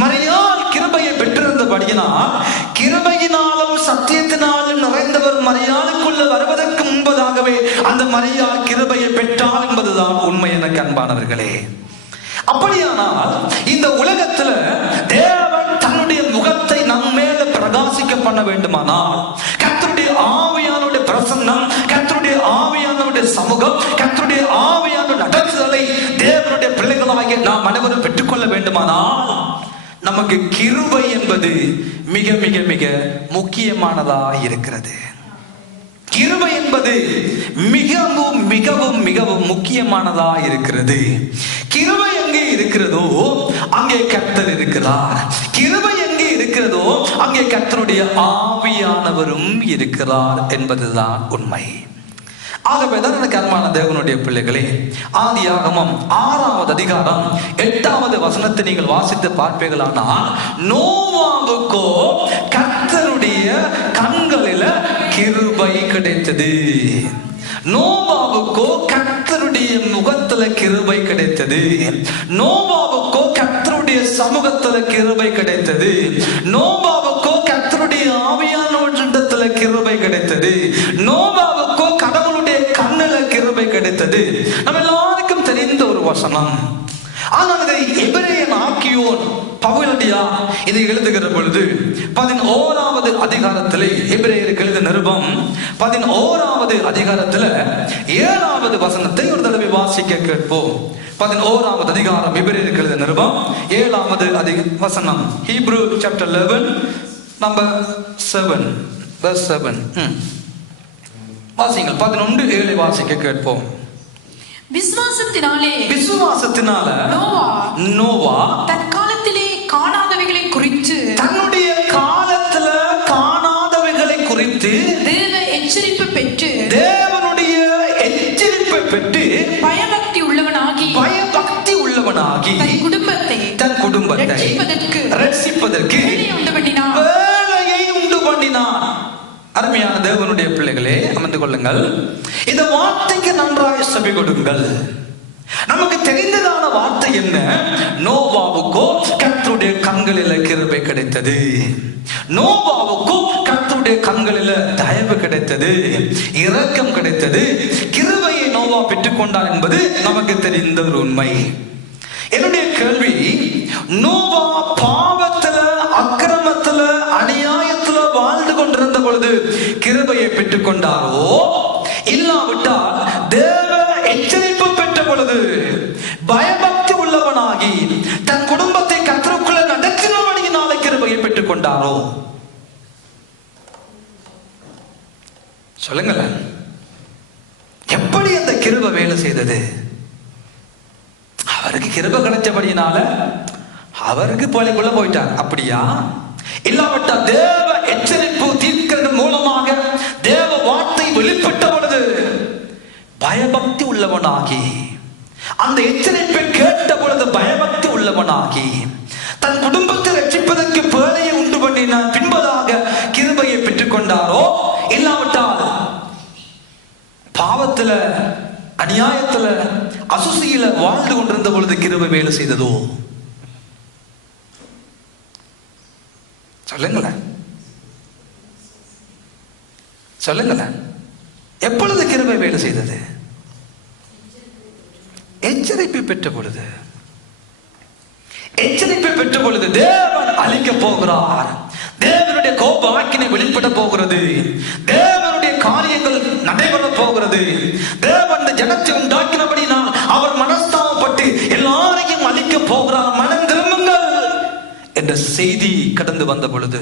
மரியாள் கிருபையை பெற்றிருந்தபடியினால் கிருபையினாலும் சத்தியத்தினாலும் நிறைந்தவர் மரியாளுக்குள்ள வருவதற்கு முன்பதாகவே அந்த மரியாள் கிருபையை பெற்றாள் என்பதுதான் உண்மை. எனக்கு அன்பானவர்களே, அப்படியானால் இந்த உலகத்துல தேவன் தன்னுடைய முகத்தை நம் மேல பிரகாசிக்க பண்ண வேண்டுமானால் கர்த்தருடைய ஆவியானுடைய பிரசன்னம், கர்த்தருடைய ஆவியானுடைய சமூகம், கர்த்தருடைய ஆவியான நடத்துதலை தேவனுடைய பிள்ளைகளாகிய நாம் அனைவரும் பெற்றுக்கொள்ள வேண்டுமானால் நமக்கு கிருபை என்பது மிக மிக மிக முக்கியமானதா இருக்கிறது. கிருபை என்பது மிகவும் மிகவும் மிகவும் முக்கியமானதா இருக்கிறது. கிருபை எங்கே இருக்கிறதோ அங்கே கர்த்தர் இருக்கிறார். கிருபை எங்கே இருக்கிறதோ அங்கே கர்த்தருடைய ஆவியானவரும் இருக்கிறார் என்பதுதான் உண்மை. ஆகவேதான் எனக்கு அன்பான தேவனுடைய பிள்ளைகளே, ஆதியாகமம் 6வது அதிகாரம் 8வது வசனத்தை நீங்கள் வாசித்து பார்ப்பீர்களானால், நோவாவுக்கோ கர்த்தருடைய கண்களில கிருபை கிடைத்தது. நோவாவுக்கோ கர்த்தருடைய முகத்துல கிருபை கிடைத்தது. நோவாவுக்கோ கர்த்தருடைய சமூகத்துல கிருபை கிடைத்தது. நோவாவுக்கோ கர்த்தருடைய ஆவியானவரிடத்துல கிருபை கிடைத்தது. நோவாவுக்கோ கடவுளுடைய கண்ணுல கிருபை கிடைத்தது. நம்ம எல்லாருக்கும் தெரிந்த ஒரு வசனம். ஆனால் இதை எபிரேயன் ஆக்கியோன் பவுலடியா இதை எழுதுகிற பொழுது 11வது அதிகாரத்திலே, எபிரேயருக்கு எழுதின நிருபம் 11வது அதிகாரத்துல 7வது வசனத்தை ஒரு தடவை வாசிக்க கேட்போம். 11வது அதிகாரம் எபிரேயருக்கு எழுதின நிருபம் 7வது வசனம். Hebrew chapter 11 number 7 verse 7. வாசிங்கள். 11:7 வாசிக்க கேட்போம். விசுவாசத்தினால நோவா தற்காலத்திலே காணாதவைகளை குறித்து, தன்னுடைய காலத்துல காணாதவைகளை குறித்து தேவனுடைய எச்சரிப்பை பெற்று பயபக்தி உள்ளவனாகி தன் குடும்பத்தை ரட்சிப்பதற்கு வேலையை உண்டு பண்ணினான். அருமையான தேவனுடைய பிள்ளைகளே, அமர்ந்து கொள்ளுங்கள். இந்த வார்த்தைக்கு நன்றாக செவி கொடுங்கள். நமக்கு தெரிந்ததான வார்த்தை என்ன? நோவாவுக்கோ கர்த்தருடைய கண்களில கிருபை கிடைத்தது. நோவாவுக்கோ கர்த்தருடைய கண்களில தயவு கிடைத்தது, இரக்கம் கிடைத்தது. கிருபையை நோவா பெற்றுக்கொண்டார் என்பது நமக்கு தெரிந்த ஒரு உண்மை. என்னுடைய கேள்வி, நோவா பாவத்துல, அக்கிரமத்துல, அநியாயத்துல வாழ்ந்து கொண்டிருந்த பொழுது கிருபையை பெற்றுக் கொண்டாரோ, இல்லாவிட்டால் தேவ எச்சரிப்பு பெற்ற பொழுது பயபக்தி உள்ளவனாகி தன் குடும்பத்தை கர்த்தருக்குள்ள நடத்தினபடியினால கிருபையை பெற்றுக் கொண்டாரோ? சொல்லுங்களேன். எப்படி அந்த கிருபை வேலை செய்தது? அவருக்கு கிருபை கிடைச்சபடியினால அவருக்கு போலிக்குள்ள போயிட்டார், அப்படியா? இல்லாவிட்டா தேவ எச்சரிப்பு தீர்க்கிறது மூலமாக தேவ வார்த்தை வெளிப்பட்ட பொழுது பயபக்தி உள்ளவனாகி, அந்த எச்சரிப்பை கேட்ட பொழுது பயபக்தி உள்ளவனாகி தன் குடும்பத்தை ரட்சிப்பதற்கு பேழையை உண்டு பண்ணினான், பின்பதாக கிருபையை பெற்றுக் கொண்டாரோ? இல்லாவிட்டால் பாவத்துல, அநியாயத்துல, அசுசியில வாழ்ந்து கொண்டிருந்த பொழுது கிருபை வேலை செய்ததோ? சொல்லுங்களேன், சொல்லுங்களேன். எப்பொழுது கிருபை வேலை செய்தது? எச்சரிப்பை பெற்ற பொழுது. எச்சரிப்பை பெற்ற பொழுது தேவன் அழிக்க போகிறார், தேவனுடைய கோப ஆக்கினை வெளிப்பட போகிறது, தேவனுடைய காரியங்கள் நடைபெற போகிறது, தேவன் இந்த ஜனத்தை உண்டாக்கினபடினால் அவர் மனஸ்தாபப்பட்டு எல்லாரையும் அழிக்க போகிறார், மனம் திரும்புங்கள் என்ற செய்தி கடந்து வந்த பொழுது,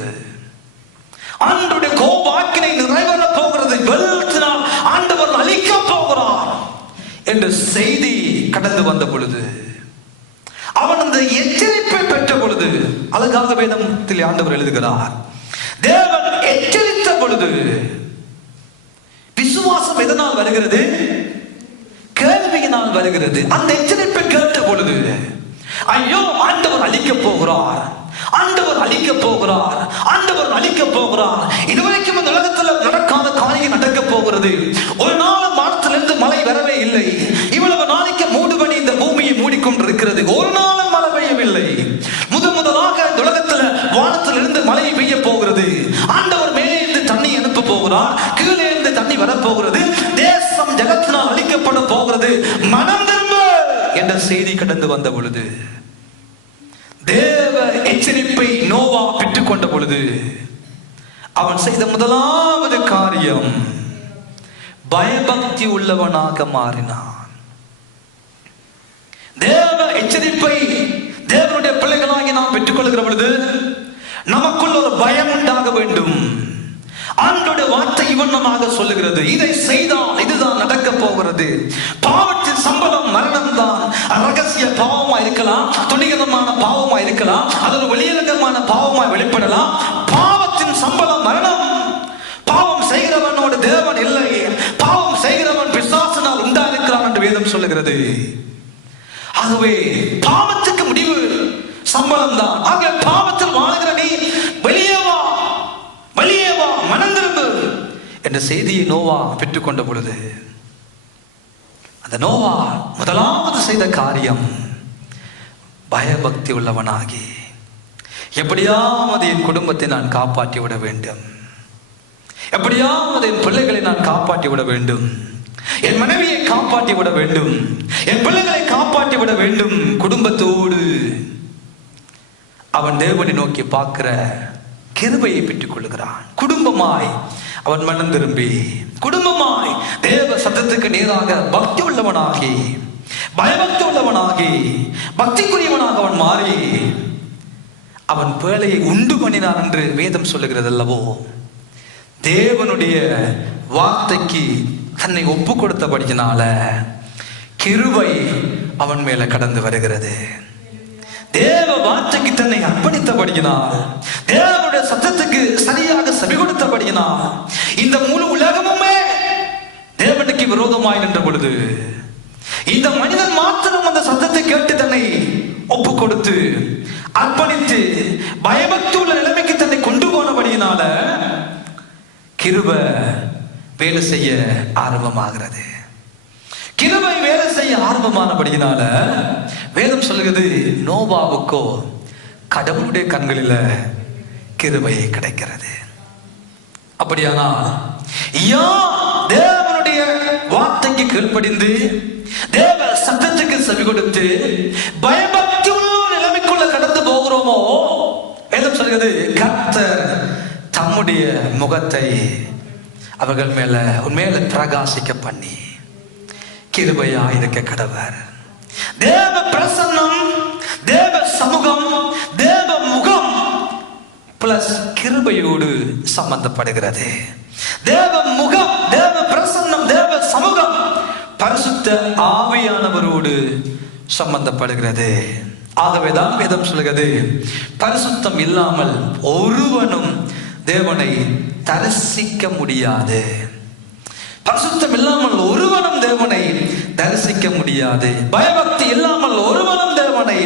ஆண்டவருடைய கோப ஆக்கினை நிறைவேற போகிறது, வெள்ளத்தினால் ஆண்டவர் அழிக்க போகிறார் என்ற செய்தி கடந்து வந்த பொழுது, அவன் அந்த எச்சரிப்பை பெற்ற பொழுது, அழகாக வேதத்தில் ஆண்டவர் எழுதுகிறார், தேவன் எச்சரித்த பொழுது. விசுவாசம் எதனால் வருகிறது? கேள்வியினால் வருகிறது. அந்த எச்சரிப்பை கேட்ட பொழுது, ஐயோ ஆண்டவர் அழிக்க போகிறார், ஆண்டவர் அழிக்க போகிறார், ஆண்டவர் அழிக்க போகிறார், இதுவரைக்கும் இந்த உலகத்தில் நடக்காத காரியம் நடக்க போகிறது. ஒரு நாள் வானத்திலிருந்து மழை வரவே இல்லை. இவ்வளவு நாளைக்கு மூடுபனி இந்த பூமியை மூடிக்கொண்டிருக்கிறது. ஒரு நாளும் மழை பெய்யவில்லை. முதலாக இந்த உலகத்தில் வானத்திலிருந்து மழை பெய்ய போகிறது. ஆண்டவர் மேலே இருந்து தண்ணி அனுப்ப போகிறார், கீழே இருந்து தண்ணி வரப்போகிறது, தேசம் ஜகத்தினால் அழிக்கப்பட போகிறது, மனம் திரும்ப என்ற செய்தி கடந்து வந்த பொழுது, தேவ எச்சரிப்பை நோவா பெற்றுக் கொண்ட பொழுது, அவன் செய்த முதலாவது காரியம் பயபக்தி உள்ளவனாக மாறினான். தேவ எச்சரிப்பை தேவனுடைய பிள்ளைகளாகி நாம் பெற்றுக் கொள்கிற பொழுது நமக்குள் ஒரு பயம் உண்டாக வேண்டும். ஆண்டோடைய வார்த்தை இவண்ணமாக சொல்லுகிறது, இதை செய்தால் இதுதான் நடக்க போகிறது. பாவத்தின் சம்பளம் மரணம் தான். ரகசிய பாவமா இருக்கலாம், துணிகரமான பாவமா இருக்கலாம், அது வெளியரங்கமான பாவமா வெளிப்படலாம். பாவத்தின் சம்பளம் மரணம். பாவம் செய்கிறவனோடு தேவன் இல்லை, பாவம் செய்கிறவன் பிசாசினால் உண்டாயிருக்கிறான் என்று வேதம் சொல்லுகிறது. ஆகவே பாவத்துக்கு முடிவு சம்பளம் தான். ஆக பாவத்தில் வாழ்கிற நீ வெளியே வா, வெளியே வா, மனம் திரும்பு என்ற செய்தியை நோவா பெற்றுக்கொண்ட பொழுது, அந்த நோவா முதலாவது செய்த காரியம் பயபக்தி உள்ளவனாகி, எப்படியாவது என் குடும்பத்தை நான் காப்பாற்றி விட வேண்டும், எப்படியாவது என் பிள்ளைகளை நான் காப்பாற்றி விட வேண்டும், என் மனைவியை காப்பாற்றி விட வேண்டும், என் பிள்ளைகளை காப்பாற்றி விட வேண்டும். குடும்பத்தோடு அவன் தேவனை நோக்கி பார்க்கிற கிருபையை பெற்றுக் கொள்கிறான். குடும்பமாய் அவன் மனம் திரும்பி, குடும்பமாய் தேவ சத்தத்துக்கு நேராக பக்தி உள்ளவனாகி, பயபக்தி உள்ளவனாகி, பக்திக்குரியவனாக அவன் மாறி அவன் பேழையை உண்டு பண்ணினான் என்று வேதம் சொல்லுகிறது அல்லவோ. தேவனுடைய வார்த்தைக்கு தன்னை ஒப்பு கொடுத்தபடியினால கிருபை அவன் மேல கடந்து வருகிறது. தேவ வார்த்தைக்கு தன்னை அர்ப்பணித்தபடியினால், தேவனுடைய சத்தத்துக்கு சரியாக செவி கொடுத்தபடியினால், இந்த முழு உலகமுமே தேவனுக்கு விரோதமாய் நின்ற பொழுது, இந்த மனிதன் மாத்திரம் அந்த சத்தத்தை கேட்டு தன்னை ஒப்பு கொடுத்து அர்ப்பணித்து பயபக்தி உள்ள நிலைமைக்கு தன்னை கொண்டு போனபடியினால கிருபை வேலை செய்ய ஆரம்பமாகிறது. கிருபை வேலை செய்ய ஆரம்பமானபடியினால வேதம் சொல்லுகிறது, நோவாவுக்கோ கடவுளுடைய கண்களில கிருபை கிடைக்கிறது. அப்படியானால் தேவனுடைய வார்த்தைக்கு கீழ்ப்படிந்து தேவ சத்தத்துக்கு செவி கொடுத்து பயபக்தி உள்ள நிலைமைக்குள்ள கடந்து போகிறோமோ, வேதம் சொல்கிறது, கர்த்தர் தம்முடைய முகத்தை அவர்கள் மேல உண்மையில பிரகாசிக்க பண்ணி கிருபையா இருக்க கடவர். தேவ பிரசன்னம், தேவ சமூகம், தேவ முகம் பிளஸ் கிருபையோடு சம்பந்தப்படுகிறது. தேவ முகம், தேவ பிரசன்னம், தேவ சமூகம் பரிசுத்த ஆவியானவரோடு சம்பந்தப்படுகிறது. ஆகவேதான் வேதம் சொல்கிறது, பரிசுத்தம் இல்லாமல் ஒருவனும் தேவனை தரிசிக்க முடியாது. பரிசுத்தம் இல்லாமல் ஒருவனும் தேவனை தரிசிக்க முடியாது. பயபக்தி இல்லாமல் ஒருவனும் தேவனை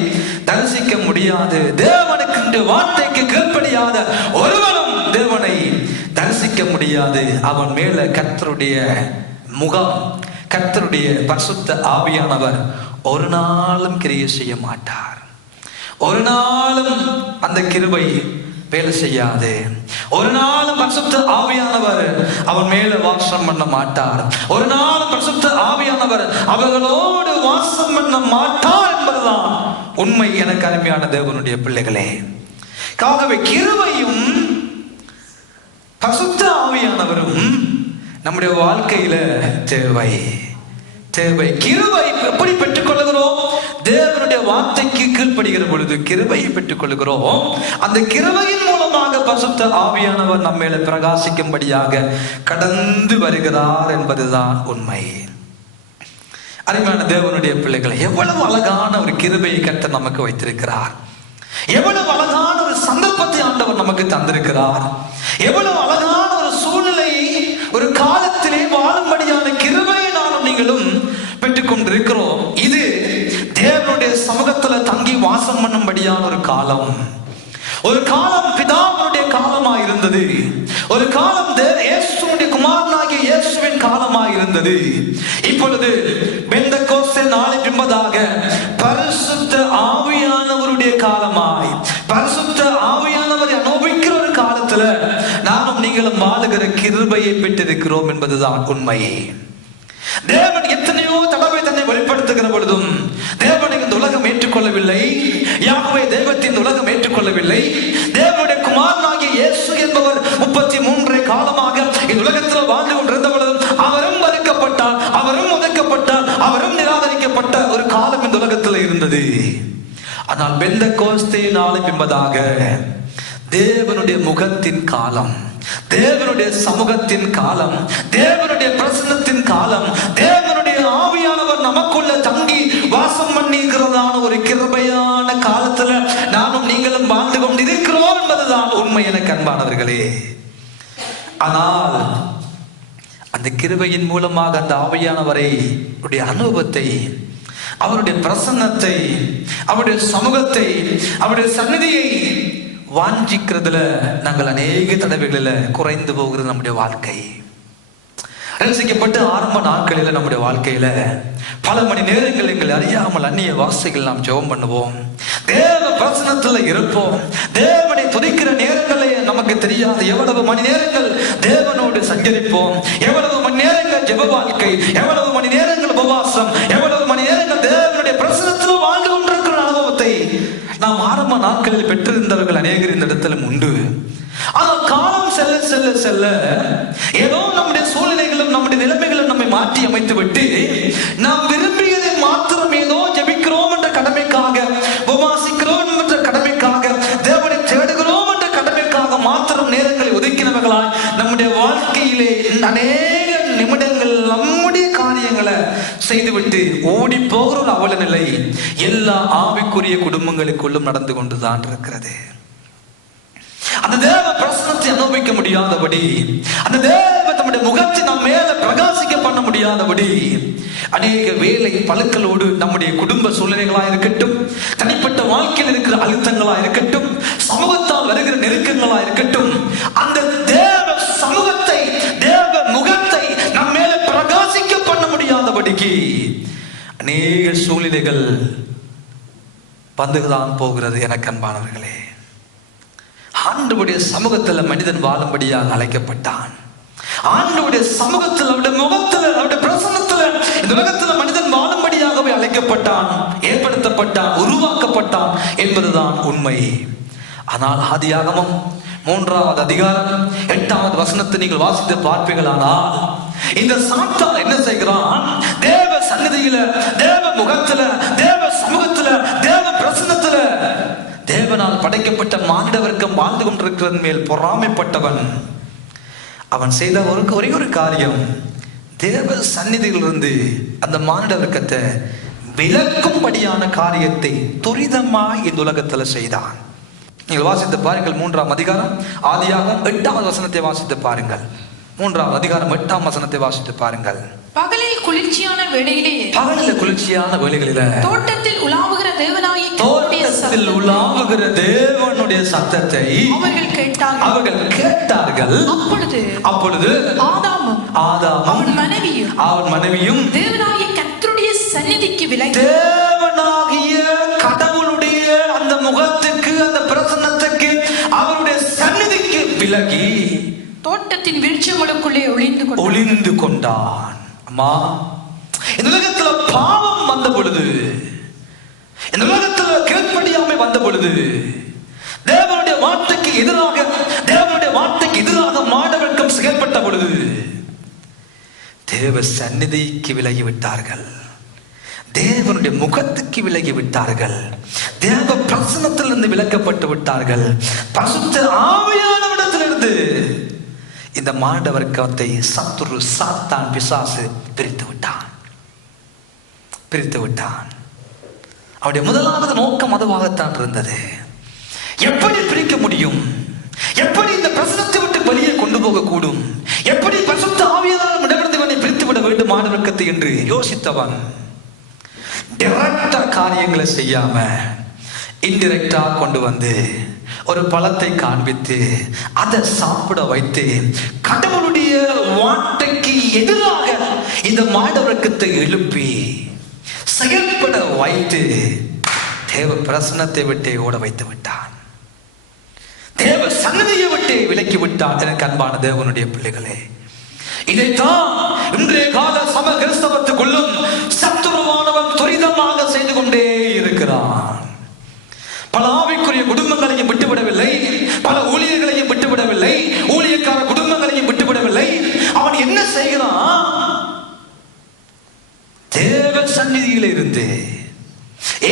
தரிசிக்க முடியாது. தேவனுக்கு வார்த்தைக்கு கீழ்ப்படியாத ஒருவனும் தேவனை தரிசிக்க முடியாது. அவன் மேல கர்த்தருடைய முகம், கர்த்தருடைய பரிசுத்த ஆவியானவர் ஒரு நாளும் கிரியை செய்ய மாட்டார். ஒரு நாளும் அந்த கிருபை வேலை செய்யாது. ஒரு நாளும் பரிசுத்த ஆவியானவர் அவன் மேல வாசம் பண்ண மாட்டார். ஒரு நாளும் பரிசுத்த ஆவியானவர் அவர்களோடு வாசம் பண்ண மாட்டார் என்பதுதான் உண்மை. எனக்கு அருமையான தேவனுடைய பிள்ளைகளே, ஆகவே கிருபையும் பரிசுத்த ஆவியானவரும் நம்முடைய வாழ்க்கையில தேவை. கிருபை எப்படி பெற்றுக் கொள்ளுகிறோம்? தேவனுடைய வார்த்தைக்கு கீழ்ப்படுகிற பொழுது கிருபையை பெற்றுக் கொள்ளுகிறோம். அந்த கிருபையின் மூலமாக பரிசுத்த ஆவியானவர் நம்ம மேல பிரகாசிக்கும்படியாக கடந்து வருகிறார் என்பதுதான் உண்மை. அருமையான தேவனுடைய பிள்ளைகளை, எவ்வளவு அழகான ஒரு கிருபையை கர்த்தர் நமக்கு வைத்திருக்கிறார். எவ்வளவு அழகான ஒரு சந்தர்ப்பத்தை ஆண்டவர் நமக்கு தந்திருக்கிறார். எவ்வளவு அழகான ஒரு சூழ்நிலையை ஒரு காலத்திலே வாழும்படியான கிருபையை நானும் நீங்களும் பெற்றுக் கொண்டிருக்கிறோம். இது தேவனுடைய சமூகத்துல தங்கி வாசம் பண்ணும்படியான ஒரு காலம். ஒரு காலம் பிதாவுடைய காலமாய் இருந்தது. ஒரு காலம் இயேசுவின் குமாரனாகிய இயேசுவின் காலமாய் இருந்தது. இப்பொழுது பெந்தெகோஸ்தே நாளின் பின்பதாக பரிசுத்த ஆவியானவருடைய காலமாய், பரிசுத்த ஆவியானவரை அனுபவிக்கிற ஒரு காலத்துல நானும் நீங்களும் வாழுகிற கிருபையை பெற்றிருக்கிறோம் என்பதுதான் உண்மையே. தேவன் எத்தனையோ தடவை தன்னை வெளிப்படுத்துகிற பொழுதும் தேவனை இந்த உலகம் ஏற்றுக்கொள்ளவில்லை. யாகவே தெய்வத்தை இந்த உலகம் ஏற்றுக்கொள்ளவில்லை. தேவனுடைய குமாரனாகிய இயேசு என்பவர் 33 காலமாக இந்த உலகத்தில் வாழ்ந்து கொண்டிருந்த பொழுதும் அவரும் மறுக்கப்பட்டார், அவரும் ஒதுக்கப்பட்டார், அவரும் நிராகரிக்கப்பட்ட ஒரு காலம் இந்த உலகத்தில் இருந்தது. ஆனால் பெந்தெகோஸ்தே நாளின் பின்பதாக தேவனுடைய முகத்தின் காலம், தேவனுடைய சமூகத்தின் காலம், தேவனுடைய பிரசன்னத்தின் காலம், தேவனுடைய ஆவியானவர் நமக்குள்ள தங்கி வாசம் பண்ணிக்கிறதான ஒரு கிருபையான காலத்துல நானும் நீங்களும் வாழ்ந்து கொண்டிருக்கிறோம் என்பதுதான் உண்மை எனக்கு அன்பானவர்களே. ஆனால் அந்த கிருபையின் மூலமாக அந்த ஆவியானவரை அனுபவத்தை, அவருடைய பிரசன்னத்தை, அவருடைய சமூகத்தை, அவருடைய சந்நிதியை வாஞ்சிக்கிறதுல நாங்கள் அநேக தடவைகளில் குறைந்து போகிறது நம்முடைய வாழ்க்கை. ரசிக்கப்பட்ட ஆரம்ப நாட்களில் நம்முடைய வாழ்க்கையில பல மணி நேரங்கள் எங்களை அறியாமல் அந்நிய வார்த்தைகள் நாம் ஜெபம் பண்ணுவோம், தேவ பிரசன்னத்துல இருப்போம். தேவனை துதிக்கிற நேரங்களே நமக்கு தெரியாது எவ்வளவு மணி நேரங்கள் தேவனோடு சஞ்சரிப்போம், எவ்வளவு மணி நேரங்கள் ஜெப வாழ்க்கை, எவ்வளவு மணி நேரங்கள் உபவாசம், எவ்வளவு மணி நேரங்கள் தேவனுடைய பிரசன்னத்தில் வாழ்ந்து கொண்டிருக்கிற அனுபவத்தை நாம் ஆரம்ப நாட்களில் பெற்றிருந்தவர்கள் அநேகர் இந்த இடத்திலும் உண்டு. ஆனால் காலம் செல்ல செல்ல செல்ல ஏதோ நம்முடைய சூழ்நிலைகளும் நம்முடைய நிலைமைகளும் நம்மை மாற்றி அமைத்து விட்டு நாம் விரும்பியதை மாத்திரம் ஏதோ ஜெபிக்கிறோம் என்ற கடமைக்காக, உபவாசிக்கிறோம் என்ற கடமைக்காக, தேவனை தேடுகிறோம் என்ற கடமைக்காக மாத்திரம் நேரங்களை ஒதுக்கினவர்களாய் நம்முடைய வாழ்க்கையிலே அநேக நிமிடங்கள் நம்முடைய காரியங்களை செய்துவிட்டு ஓடி போகிற ஒரு அவல நிலை எல்லா ஆவிக்குரிய குடும்பங்களுக்குள்ளும் நடந்து கொண்டுதான் இருக்கிறது. அந்த தேவ பிரசன்னத்தை அனுபவிக்க முடியாதபடி, அந்த தேவ தம்முடைய முகத்தை நம் மேல பிரகாசிக்க பண்ண முடியாதபடி அநேக வேலை பழுக்களோடு நம்முடைய குடும்ப சூழ்நிலைகளா இருக்கட்டும், தனிப்பட்ட வாழ்க்கையில் இருக்கிற அழுத்தங்களா இருக்கட்டும், சமூகத்தால் வருகிற நெருக்கங்களா இருக்கட்டும், அந்த தேவ சமூகத்தை, தேவ முகத்தை நம் மேல பிரகாசிக்க பண்ண முடியாதபடிக்கு அநேக சூழ்நிலைகள் வந்துதான் போகிறது. எனக்கு அன்பானவர்களே, ஆண்டவருடைய சமூகத்தில் மனிதன் வாழும்படியாக அழைக்கப்பட்டான். ஆண்டவருடைய சமூகத்தில், அவருடைய முகத்தில், அவருடைய பிரசன்னத்தில் இந்த உலகத்தில் மனிதன் வாழும்படியாகவே அழைக்கப்பட்டான், ஏற்படுத்தப்பட்டான், உருவாக்கப்பட்டான் என்பதுதான் உண்மை. ஆனால் ஆதியாகமம் 3வது அதிகாரம் 8வது வசனத்தை நீங்கள் வாசித்து பார்ப்பீர்களானால் இந்த சாத்தான் என்ன செய்கிறான்? தேவ சந்நிதியில, தேவ முகத்துல, தேவ சமூகத்துல, தேவ பிரசன்னத்துல தேவனால் படைக்கப்பட்ட மானிட வர்க்கம் வாழ்ந்து கொண்டிருக்கிறது மேல் பொறாமைப்பட்டவன். அவன் செய்த ஒரே ஒரு காரியம், தேவ சந்நிதியிலிருந்து அந்த மானிட வர்க்கத்தை விலக்கும்படியான காரியத்தை துரிதமாய் இந்த உலகத்துல செய்தான். நீங்கள் வாசித்து பாருங்கள் 3ஆம் அதிகாரம் ஆதியாகமம் 8வது வசனத்தை வாசித்து பாருங்கள். 3ஆம் அதிகாரம் 8ஆம் வசனத்தை வாசித்து பாருங்கள். பகலில் குளிர்ச்சியான வேளையிலே, பகலில் குளிர்ச்சியான வேளைகளில தோட்டத்தில் உலாவுகிற தேவனுடைய சத்தத்தை அவர்கள் கேட்டார்கள். அப்பொழுது ஆதாமும் அவன் மனைவியும் தேவனாகிய கர்த்தருடைய சந்நிதிக்கு விலகி, தேவனாகிய கடவுளுடைய அந்த முகத்துக்கு, அந்த பிரசன்னத்துக்கு, அவருடைய சந்நிதிக்கு விலகி தோட்டத்தின் விருட்சங்களுக்குள்ளே ஒளிந்து கொண்டான். அம்மா, இந்த உலகத்துல பாவம் வந்த பொழுது, இந்த உலகத்துல கீழ்ப்படியாமை வந்த பொழுது, தேவனுடைய வார்த்தைக்கு எதிராக மாணவர்க்கம் செயல்பட்ட பொழுது தேவ சந்நிதிக்கு விலகி விட்டார்கள், தேவனுடைய முகத்துக்கு விலகி விட்டார்கள், தேவ பிரசன்னத்திலிருந்து விலக்கப்பட்டு விட்டார்கள். பரிசுத்த ஆவியானவரிடத்திலிருந்து இந்த மானிட வர்க்கத்தை சத்துரு, சாத்தான், பிசாசு பிரித்து விட்டான். பிரித்து விட்டான். அவருடைய முதலாவது நோக்கம் அதுவாகத்தான் இருந்தது. எப்படி பிரிக்க முடியும்? எப்படி இந்த பிரசனத்தை விட்டு வெளியே கொண்டு போக கூடும்? எப்படி பரிசுத்த ஆவியானவர் இடமிருந்து இவனை பிரித்து விட வேண்டும் மாணவர்க்கத்தை என்று யோசித்தவன் டைரக்டா காரியங்களை செய்யாம இன்டிரெக்டா கொண்டு வந்து ஒரு பழத்தை காண்பித்து அதை சாப்பிட வைத்து கடவுளுடைய வார்த்தைக்கு எதிராக இந்த மாணவர்க்கத்தை எழுப்பி செயல்பட வைத்து தேவ பிரசனத்தை விட்டே ஓட வைத்து விட்டான். தேவ சன்னதியை விட்டே விலக்கி விட்டான். எனக்கு அன்பான தேவனுடைய பிள்ளைகளே, இதைத்தான் இன்றைய கால சம கிறிஸ்தவத்துக்குள்ளும் சத்துருவானவன் துரிதமாக செய்து கொண்டே இருக்கிறான். பல ஆவிக்குரிய குடும்பங்களையும் விட்டுவிடவில்லை, பல ஊழியர்களையும் விட்டுவிடவில்லை, ஊழியக்கார குடும்பங்களையும் விட்டுவிடவில்லை. அவன் என்ன செய்கிறான்? தேவ சந்நிதியில் இருந்து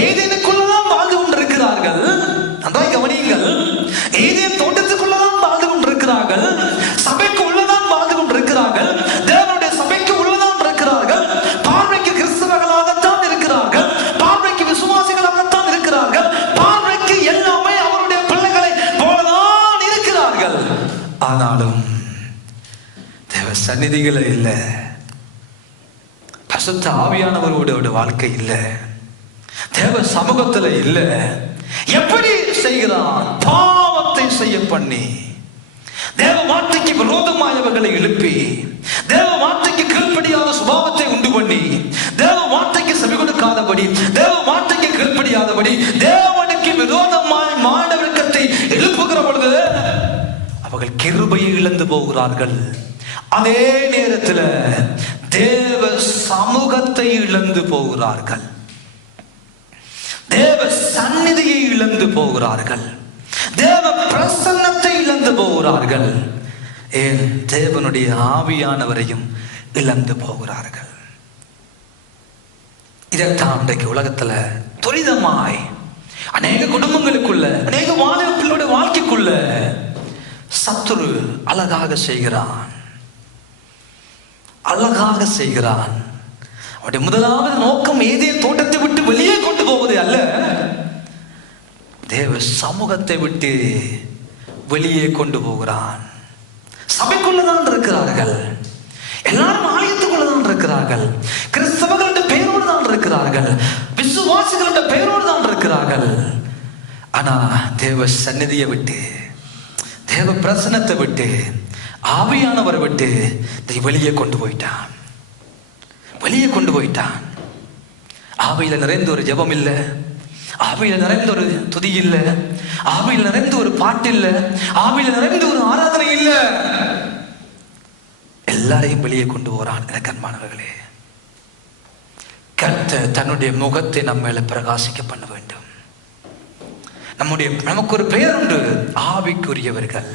ஏதேனுக்குள்ளதான் வாழ்ந்து கொண்டிருக்கிறார்கள். நன்றாய் கவனியுங்கள். ஏதேன் தோட்டத்துக்குள்ளதான் வாழ்ந்து கொண்டிருக்கிறார்கள். சபைக்கு உள்ளதான் வாழ்ந்து கொண்டிருக்கிறார்கள். தேவனுடைய சபைக்கு உள்ளதான் இருக்கிறார்கள். பார்வைக்கு கிறிஸ்தவர்களாகத்தான் இருக்கிறார்கள். பார்வைக்கு விசுவாசிகளாகத்தான் இருக்கிறார்கள். பார்வைக்கு எல்லாமே அவருடைய பிள்ளைகளை போலதான் இருக்கிறார்கள். ஆனாலும் தேவ சந்நிதிகளே இல்லை, பரிசுத்த ஆவியானவரோட வாழ்க்கை இல்லை, தேவ சமூகத்துல இல்ல. எப்படி செய்கிறான்? பாவத்தை செய்ய பண்ணி, தேவ வார்த்தைக்கு விரோதமாயவர்களை எழுப்பி, தேவ வார்த்தைக்கு கீழ்ப்படியாத சுபாவத்தை உண்டு பண்ணி, தேவ வார்த்தைக்கு செவி கொடுக்காதபடி, தேவ வார்த்தைக்கு கீழ்ப்படியாதபடி தேவனுக்கு விரோதமாய் மானவர்க்கத்தை எழுப்புகிற பொழுது அவர்கள் கிருபையை இழந்து போகிறார்கள். அதே நேரத்தில் தேவ சமூகத்தை இழந்து போகிறார்கள். தேவ சந்நிதியை இழந்து போகிறார்கள். தேவ பிரசன்னத்தை இழந்து போகிறார்கள். ஏன்? தேவனுடைய ஆவியானவரையும் இழந்து போகிறார்கள். இதைத்தான் இன்றைக்கு உலகத்துல துரிதமாய் அநேக குடும்பங்களுக்குள்ள, அநேக வாலிபர்களோட வாழ்க்கைக்குள்ள சத்துரு அழகாக செய்கிறான், அழகாக செய்கிறான். அவருடைய முதலாவது நோக்கம் ஏதேன் தோட்டத்தை விட்டு வெளியே கொண்டு போவது அல்ல, தேவ சமூகத்தை விட்டு வெளியே கொண்டு போகிறான். சபைக்குள்ளதான் இருக்கிறார்கள், எல்லாரும் ஆலயத்துக்குள்ளதான் இருக்கிறார்கள், கிறிஸ்தவர்களுடைய பெயரோடு தான் இருக்கிறார்கள், விசுவாசிகளுடைய பெயரோடு தான் இருக்கிறார்கள். ஆனா தேவ சந்நிதியை விட்டு, தேவ பிரசனத்தை விட்டு, ஆவியானவரை விட்டு வெளியே கொண்டு போயிட்டான், வெளியே கொண்டு போயிட்டான். ஆவியில நிறைந்த ஒரு ஜெபம் இல்லை, ஆவியில நிறைந்த ஒரு துதி இல்லை, ஆவியில நிறைந்த ஒரு பாட்டு இல்லை, ஆவியில நிறைந்த ஒரு ஆராதனை இல்லை. எல்லாரையும் வெளியே கொண்டு போறான். எனக்கு அன்பானவர்களே, கர்த்தர் தன்னுடைய முகத்தை நம்ம மேல பிரகாசிக்க பண்ண வேண்டும். நமக்கு ஒரு பெயர் உண்டு, ஆவிக்குரியவர்கள்.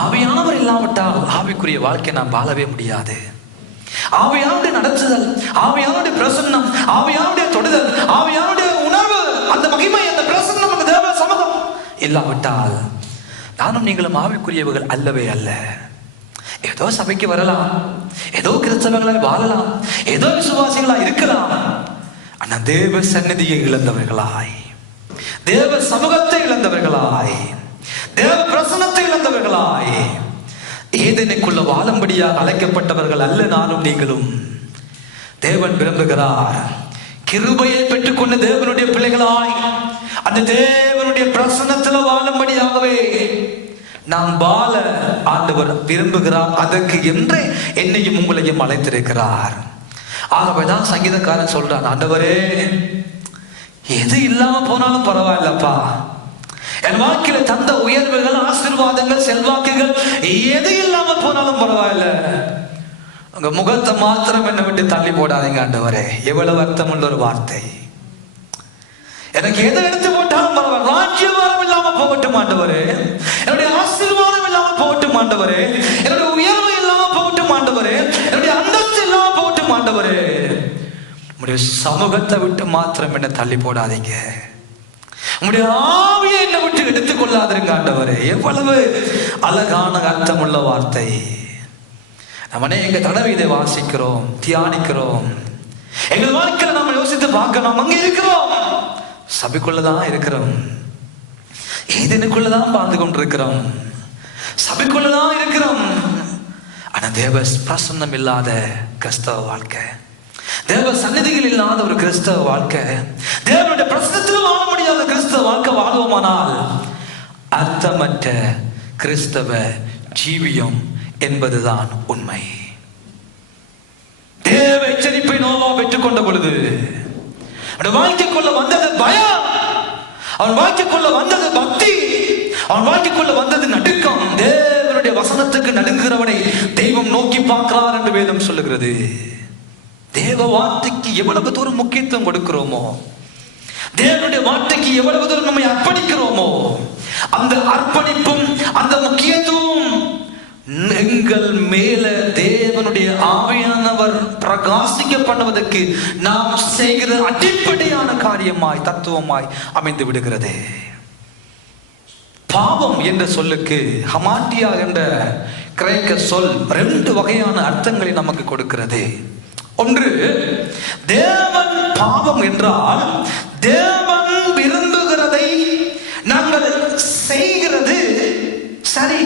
ஆவியானவர் இல்லாவிட்டால் ஆவிக்குரிய வாழ்க்கை நாம் வாழவே முடியாது. ஆவியானுடைய நடத்துதல், ஆவியானுடைய பிரசன்னம், ஆவியானுடைய தொடுதல், ஆவியானுடைய உணர்வு, அந்த மகிமை, அந்த பிரசன்னம், அந்த தேவ சமூகம் இல்லாவிட்டால் நானும் நீங்களும் ஆவிக்குரியவர்கள் அல்லவே அல்ல. ஏதோ சபைக்கு வரலாம், ஏதோ கிறிஸ்தவர்களாய் வாழலாம், ஏதோ விசுவாசிகளாய் இருக்கலாம். ஆனா தேவ சந்நிதியை இழந்தவர்களாய், தேவ சமூகத்தை இழந்தவர்களாய், தேவ பிரசன்னத்தை இழந்தவர்களாய் ஏதேனுக்குள்ள வாழும்படியாக அழைக்கப்பட்டவர்கள் அல்ல நானும் நீங்களும். தேவன் விரும்புகிறார் கிருபையை பெற்றுக்கொண்ட தேவனுடைய பிள்ளைகளாய் அந்த தேவனுடைய பிரசன்னத்தில் வாழும்படியாகவே நாம் வாழ ஆண்டவர் விரும்புகிறார். அதற்கு என்றே என்னையும் உங்களையும் அழைத்திருக்கிறார். ஆகவேதான் சங்கீதக்காரன் சொல்றான், ஆண்டவரே எது இல்லாம போனாலும் பரவாயில்லப்பா, என் வாழ்க்கையில தந்த உயர்வுகள், ஆசீர்வாதங்கள், செல்வாக்குகள் எது இல்லாம போனாலும் பரவாயில்ல, உங்க முகத்தை மாத்திரம் என்னை விட்டு தள்ளி போடாதீங்க ஆண்டவரே. எவ்வளவு அர்த்தம் உள்ள ஒரு வார்த்தை. எனக்கு எதை எடுத்து போட்டாலும் பரவாயில்ல, ராஜ்யபாரம் இல்லாம போகட்டும் ஆண்டவரே, என்னுடைய ஆசீர்வாதம் இல்லாம போகட்டும் ஆண்டவரே, என்னுடைய உயர்வு இல்லாம போகட்டும் ஆண்டவரே, என்னுடைய அந்தஸ்து இல்லாம போகட்டும் ஆண்டவரே, உங்களுடைய சமூகத்தை விட்டு மாத்திரம் என்ன தள்ளி போடாதீங்க, உங்களுடைய ஆவியை என்னை விட்டு எடுத்துக் கொள்ளாதிருங்க ஆண்டவரே. எவ்வளவு அழகான அர்த்தமுள்ள வார்த்தை. நம்ம அநேக தடவை இதை வாசிக்கிறோம், தியானிக்கிறோம். எங்கள் வாழ்க்கையில நம்ம யோசித்து பார்க்க நாம் அங்கே இருக்கிறோம், சபைக்குள்ளதான் இருக்கிறோம், ஏதேனுக்குள்ளதான் வாழ்ந்து கொண்டிருக்கிறோம், சபைக்குள்ளதான் இருக்கிறோம். ஆனா தேவ பிரசன்னம் இல்லாத கிறிஸ்தவ வாழ்க்கை, தேவ சந்நிதிகள் இல்லாத ஒரு கிறிஸ்தவ வாழ்க்கை, தேவனுடைய பிரசன்னத்தில் வாழ முடியாத கிறிஸ்தவ வாழ்க்கை வாழ்வோமானால் அர்த்தமற்ற கிறிஸ்தவ ஜீவியம் என்பதுதான் உண்மை. தேவ எச்சரிப்பை நோவா பெற்றுக்கொண்ட பொழுது அவன் வாழ்க்கைக்குள்ள வந்தது பயம், அவன் வாழ்க்கைக்குள்ள வந்தது பக்தி, அவன் வாழ்க்கைக்குள்ள வந்தது நடுக்கம். தேவனுடைய வசனத்துக்கு நடுங்குகிறவனை தெய்வம் நோக்கி பார்க்கிறார் என்று வேதம் சொல்லுகிறது. தேவ வார்த்தைக்கு எவ்வளவு தூரம் முக்கியத்துவம் கொடுக்கிறோமோ, தேவனுடைய வார்த்தைக்கு எவ்வளவு தூரம் நம்மை அர்ப்பணிக்கிறோமோ, அந்த அர்ப்பணிப்பும் அந்த முக்கியத்துவம் எங்கள் மேல தேவனுடைய ஆவியானவர் பிரகாசிக்க பண்ணுவதற்கு நாம் செய்கிற அடிப்படையான காரியமாய் தத்துவமாய் அமைந்து விடுகிறது. பாவம் என்ற சொல்லுக்கு ஹமாட்டியா என்ற கிரேக்க சொல் 2 வகையான அர்த்தங்களை நமக்கு கொடுக்கிறது. ஒன்று, தேவன் பாவம் என்றால் தேவன் விரும்புகிறதை நாங்கள் செய்கிறது சரி,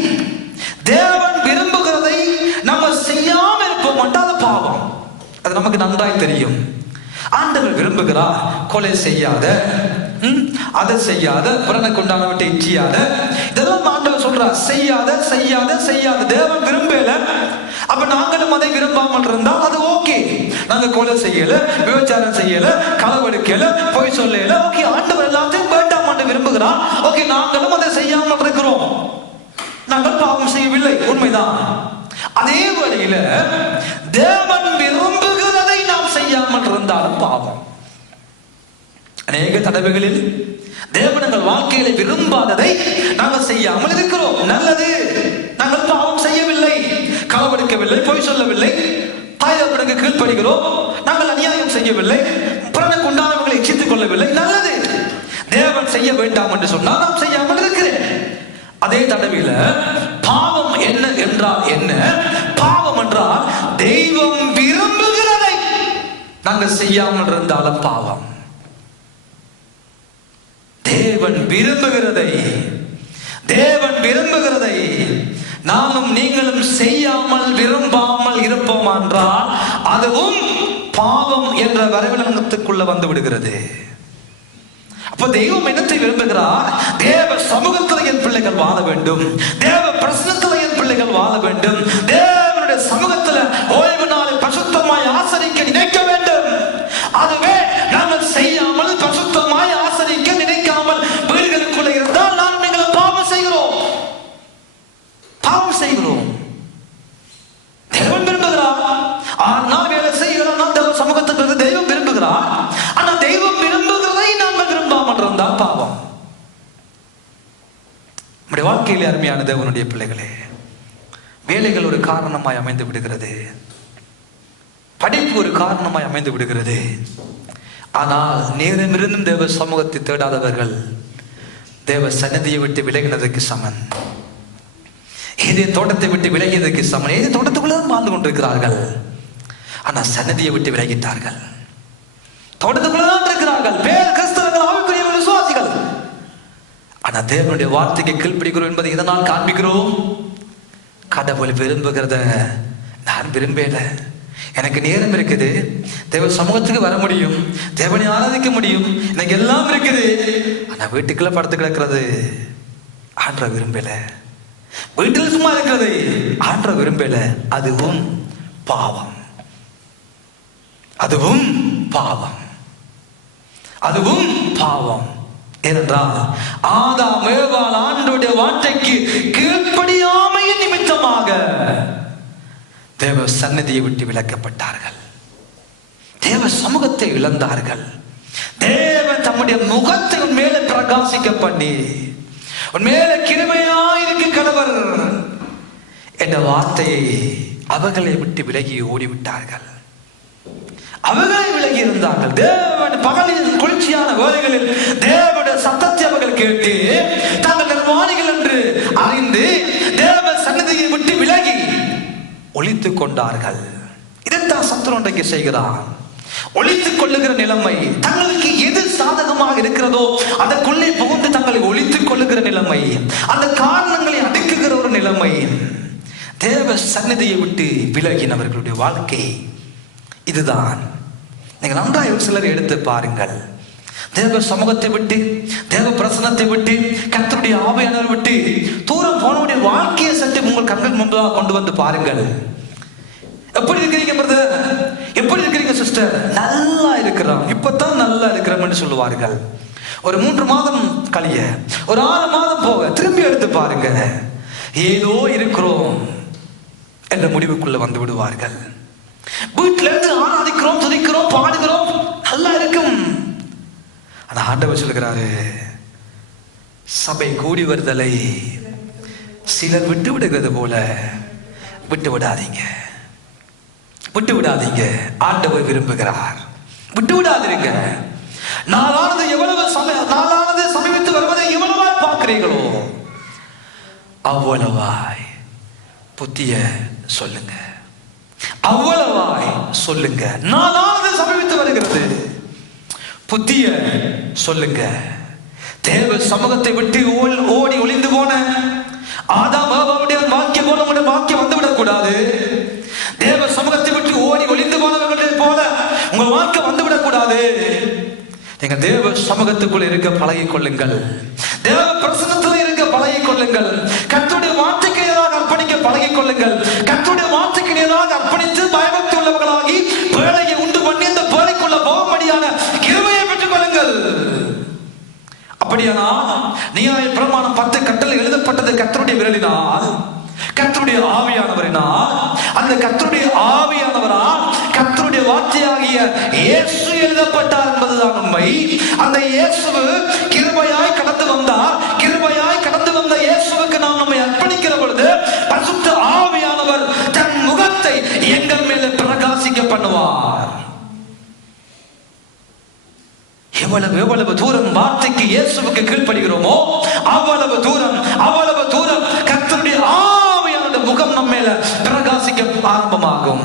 தேவன் விரும்புகிறதை நம்ம செய்யாம இருப்போம் என்றால் அது பாவம். அது நமக்கு நன்றாய் தெரியும். ஆண்டவர் விரும்புகிறார் கொலை செய்யாத, அதை செய்யாத, புறனுக்கு உண்டானவற்றை இச்சியாத, இதெல்லாம் ஆண்டவர் சொல்றார். செய்யாத செய்யாத செய்யாத தேவன் விரும்பல. அப்ப நாங்களும் அதை விரும்பாமல் இருந்தால் அது ஓகே. நாங்க கொலை செய்யல, விபச்சாரம் செய்யல, களவெடுக்கல, பொய் சொல்லல, ஓகே. ஆண்டவர் எல்லாத்தையும் வேண்டாம் என்று விரும்புகிறார். ஓகே, நாங்களும் அதை செய்யாமல் இருக்கிறோம், நாங்கள் பாவம் செய்யவில்லை, உண்மைதான். அதே வழியில தேவன் விரும்புகிறதை நாம் செய்யாமல் இருந்தாலும் பாவம். அநேக தடவைகளில் தேவன் எங்கள் வாழ்க்கையில விரும்பாததை நாங்கள் செய்யாமல் இருக்கிறோம். நல்லது, நாங்கள் பாவம் செய்யவில்லை, களவெடுக்கவில்லை, பொய் சொல்லவில்லை, தாய் தகப்பனுக்கு கீழ்ப்படுகிறோம், நாங்கள் அநியாயம் செய்யவில்லை, புறனுக்கு உண்டானவர்களை இச்சித்துக் கொள்ளவில்லை, நல்லது. தேவன் செய்ய வேண்டாம் என்று சொன்னால் நாம் செய்யாமல் இருக்கிறேன். அதே தடவையில பாவம் என்ன என்றால் என்ன? பாவம் என்றால் தெய்வம் விரும்புகிறதை நாங்கள் செய்யாமல் இருந்தாலும் பாவம். தேவன் விரும்புகிறதை, தேவன் விரும்புகிறதை நானும் நீங்களும் செய்யாமல் விரும்பாமல் இருப்போம் என்றால் அதுவும் பாவம் என்ற வரைவிலங்கத்துக்குள்ள வந்து விடுகிறது. அப்ப தெய்வம் என்னத்தை விரும்புகிறார்? தேவ சமூகத்தில் என் பிள்ளைகள் வாழ வேண்டும், தேவ பிரசன்னத்தில் என் பிள்ளைகள் வாழ வேண்டும், தேவனுடைய சமூகத்தில் ஓய்வு நாளை பரிசுத்தமாய் ஆசரிக்க நினைக்க வேண்டும். அதுவே நாங்கள் செய்யாமல் பரிசுத்தமாய் ஆசரிக்க நினைக்காமல் வீடுகளுக்குள்ள இருந்தால் நாம் நீங்கள் பாவம் செய்கிறோம், பாவம் செய்கிறோம். தேவன் விரும்புகிறார் 6 நாள் வேலை செய்கிறோம், தேவ சமூகத்துக்கு தெய்வம் விரும்புகிறார். ஆனா தெய்வம் விரும்புகிறதை நாங்கள் விரும்பாமல் இருந்தால் பாவம். நம்முடைய வாழ்க்கையிலே அருமையான தேவனுடைய பிள்ளைகளே, வேலைகள் ஒரு காரணமாய் அமைந்து விடுகிறது, படிப்பு ஒரு காரணமாய் அமைந்து விடுகிறது. ஆனால் நேரமிருந்தும் தேவ சமூகத்தை தேடாதவர்கள் தேவ சன்னதியை விட்டு விலகினதற்கு சமன். ஏதே தோட்டத்தை விட்டு விலகியதற்கு சமன். ஏதே தோட்டத்துக்குள்ள வாழ்ந்து கொண்டிருக்கிறார்கள், ஆனா சன்னதியை விட்டு விலகிட்டார்கள். தோட்டத்துக்குள்ளதான் இருக்கிறார்கள், பேர் கிறிஸ்தவர்கள், ஆவிக்குரிய விசுவாசிகள். ஆனா தேவனுடைய வார்த்தைக்கு கீழ்ப்படிக்கிறோம் என்பதை இதனால் காண்பிக்கிறோம். கடவுள் விரும்புகிறத நான் விரும்பல, எனக்கு நேரம் இருக்குது, தேவ சமூகத்துக்கு வர முடியும், தேவனை ஆராதிக்க முடியும், எனக்கு எல்லாம் இருக்குது. ஆனா வீட்டுக்குள்ள படுத்து கிடக்கிறது ஆண்ட விரும்பல, வீட்டில் சும்மா இருக்கிறது ஆண்ட விரும்பல. அதுவும் பாவம், அதுவும் பாவம், அதுவும் பாவம். ஏனென்றால் ஆதாம் ஏவாள் ஆண்டவருடைய வார்த்தைக்கு கீழ்ப்படியாமையின் நிமித்தமாக தேவ சன்னதியை விட்டு விலக்கப்பட்டார்கள், தேவ சமூகத்தை இழந்தார்கள். தேவன் தம்முடைய முகத்தை உன் மேல பிரகாசிக்க பண்ணி உன் மேல கிருபையாயிருக்கு கடவர் என்ற வார்த்தையை அவர்களை விட்டு விலகி ஓடிவிட்டார்கள். அவர்களை விலகி இருந்தார்கள். தேவன் பகலின் குளிர்ச்சியான வேளைகளில் தேவனுடைய சத்தத்தை அவர்கள் கேட்டு தாங்கள் நிர்வாணிகள் என்று அறிந்து தேவ சன்னதியை விட்டு விலகி ஒளித்துக் கொண்டார்கள். இதைத்தான் சத்துரு இன்றைக்கு செய்கிறான். ஒளித்துக் கொள்ளுகிற நிலைமை, தங்களுக்கு எது சாதகமாக இருக்கிறதோ அதற்குள்ளே புகுந்து தங்களை ஒளித்துக் கொள்ளுகிற நிலைமை, அந்த காரணங்களை அடுக்குகிற ஒரு நிலைமை, தேவ சந்நிதியை விட்டு விலகினவர்களுடைய வாழ்க்கை இதுதான். நீங்க நன்றாக சிலர் எடுத்து பாருங்கள். தேவ சமூகத்தை விட்டு, தேவ பிரசனத்தை விட்டு, கர்த்தருடைய ஆவியானவரை விட்டு தூரம் போனவுடைய வாழ்க்கையை சற்று உங்கள் கண்கள் முன்பாக கொண்டு வந்து பாருங்கள். எப்படி இருக்கிறீங்க பிரதர், எப்படி இருக்கிறீங்க சிஸ்டர்? நல்லா இருக்கிறோம், இப்பதான் நல்லா இருக்கிறோம் என்று சொல்லுவார்கள். ஒரு 3 மாதம் கழிய, ஒரு 6 மாதம் போக திரும்பி எடுத்து பாருங்க, ஏதோ இருக்கிறோம் என்ற முடிவுக்குள்ள வந்து விடுவார்கள். வீட்டில இருந்து ஆராதிக்கிறோம், துதிக்கிறோம், பாடுகிறோம், நல்லா இருக்கும். ஆனா ஆண்டவர் சொல்லுகிறாரு, சபை கூடி வருதலை சிலர் விட்டு விடுகிறது போல விட்டு விடாதீங்க, விட்டு விடாதீங்க. ஆண்டவர் விரும்புகிறார், விட்டு விடாதீங்க. நாளானது சமீபித்து வருவதை எவ்வளவாய் பார்க்கிறீர்களோ அவ்வளவாய் புத்திய சொல்லுங்க, அவ்வளவாய் சொல்லுங்க. நாளானது சமீபித்து வருகிறது, புத்திய சொல்லுங்க. தேவ சமூகத்தை விட்டு ஓடி ஒளிந்து போன ஆதாம் ஏவாளுடைய வாக்கியம் போல உங்களுடைய வாக்கியம் வந்துவிடக் கூடாது. தேவ சமூகத்தை விட்டு ஓடி ஒளிந்து போனவர்களுடைய போல உங்க வாக்கியம் வந்துவிடக் கூடாது. நீங்க தேவ சமூகத்துக்குள் இருக்க பழகிக் கொள்ளுங்கள், தேவ பிரசன்னத்தில் இருக்க பழகிக் கொள்ளுங்கள், கர்த்தருடைய வார்த்தைக்கு எதிராக அர்ப்பணிக்க பழகிக் கொள்ளுங்கள். கர்த்தருடைய வார்த்தைக்கு எதிராக அர்ப்பணித்து பயபக்தி உள்ளவர்களாகி பேழையை உண்டு பண்ணி அந்த பேழைக்குள்ள போகும்படியான கிருபையை பெற்றுக் கொள்ளுங்கள். அப்படியானா நியாய பிரமாணம் 10 கட்டளை எழுதப்பட்டது கர்த்தருடைய விரலினால், கர்த்தருடைய ஆவியானவரினால். அந்த கர்த்தருடைய ஆவியானவரால் கர்த்தருடைய வார்த்தையாகிய இயேசு எழுதப்பட்டார் என்பதுதான் உண்மை. அந்த இயேசு கிருபையாய் கடந்து வந்தார். கிருபையாய் கடந்து வந்த இயேசுவுக்கு நாம் நம்மை அர்ப்பணிக்கிற பொழுது பரிசுத்த ஆவியானவர் தன் முகத்தை எங்கள் மேல பிரகாசிக்க பண்ணுவார். எவ்வளவு தூரம் வார்த்தைக்கு இயேசுவுக்கு கீழ்ப்படுகிறோமோ அவ்வளவு தூரம் கர்த்தருடைய ஆவியானவருடைய முகம் நம்ம மேல பிரகாசிக்க ஆரம்பமாகும்.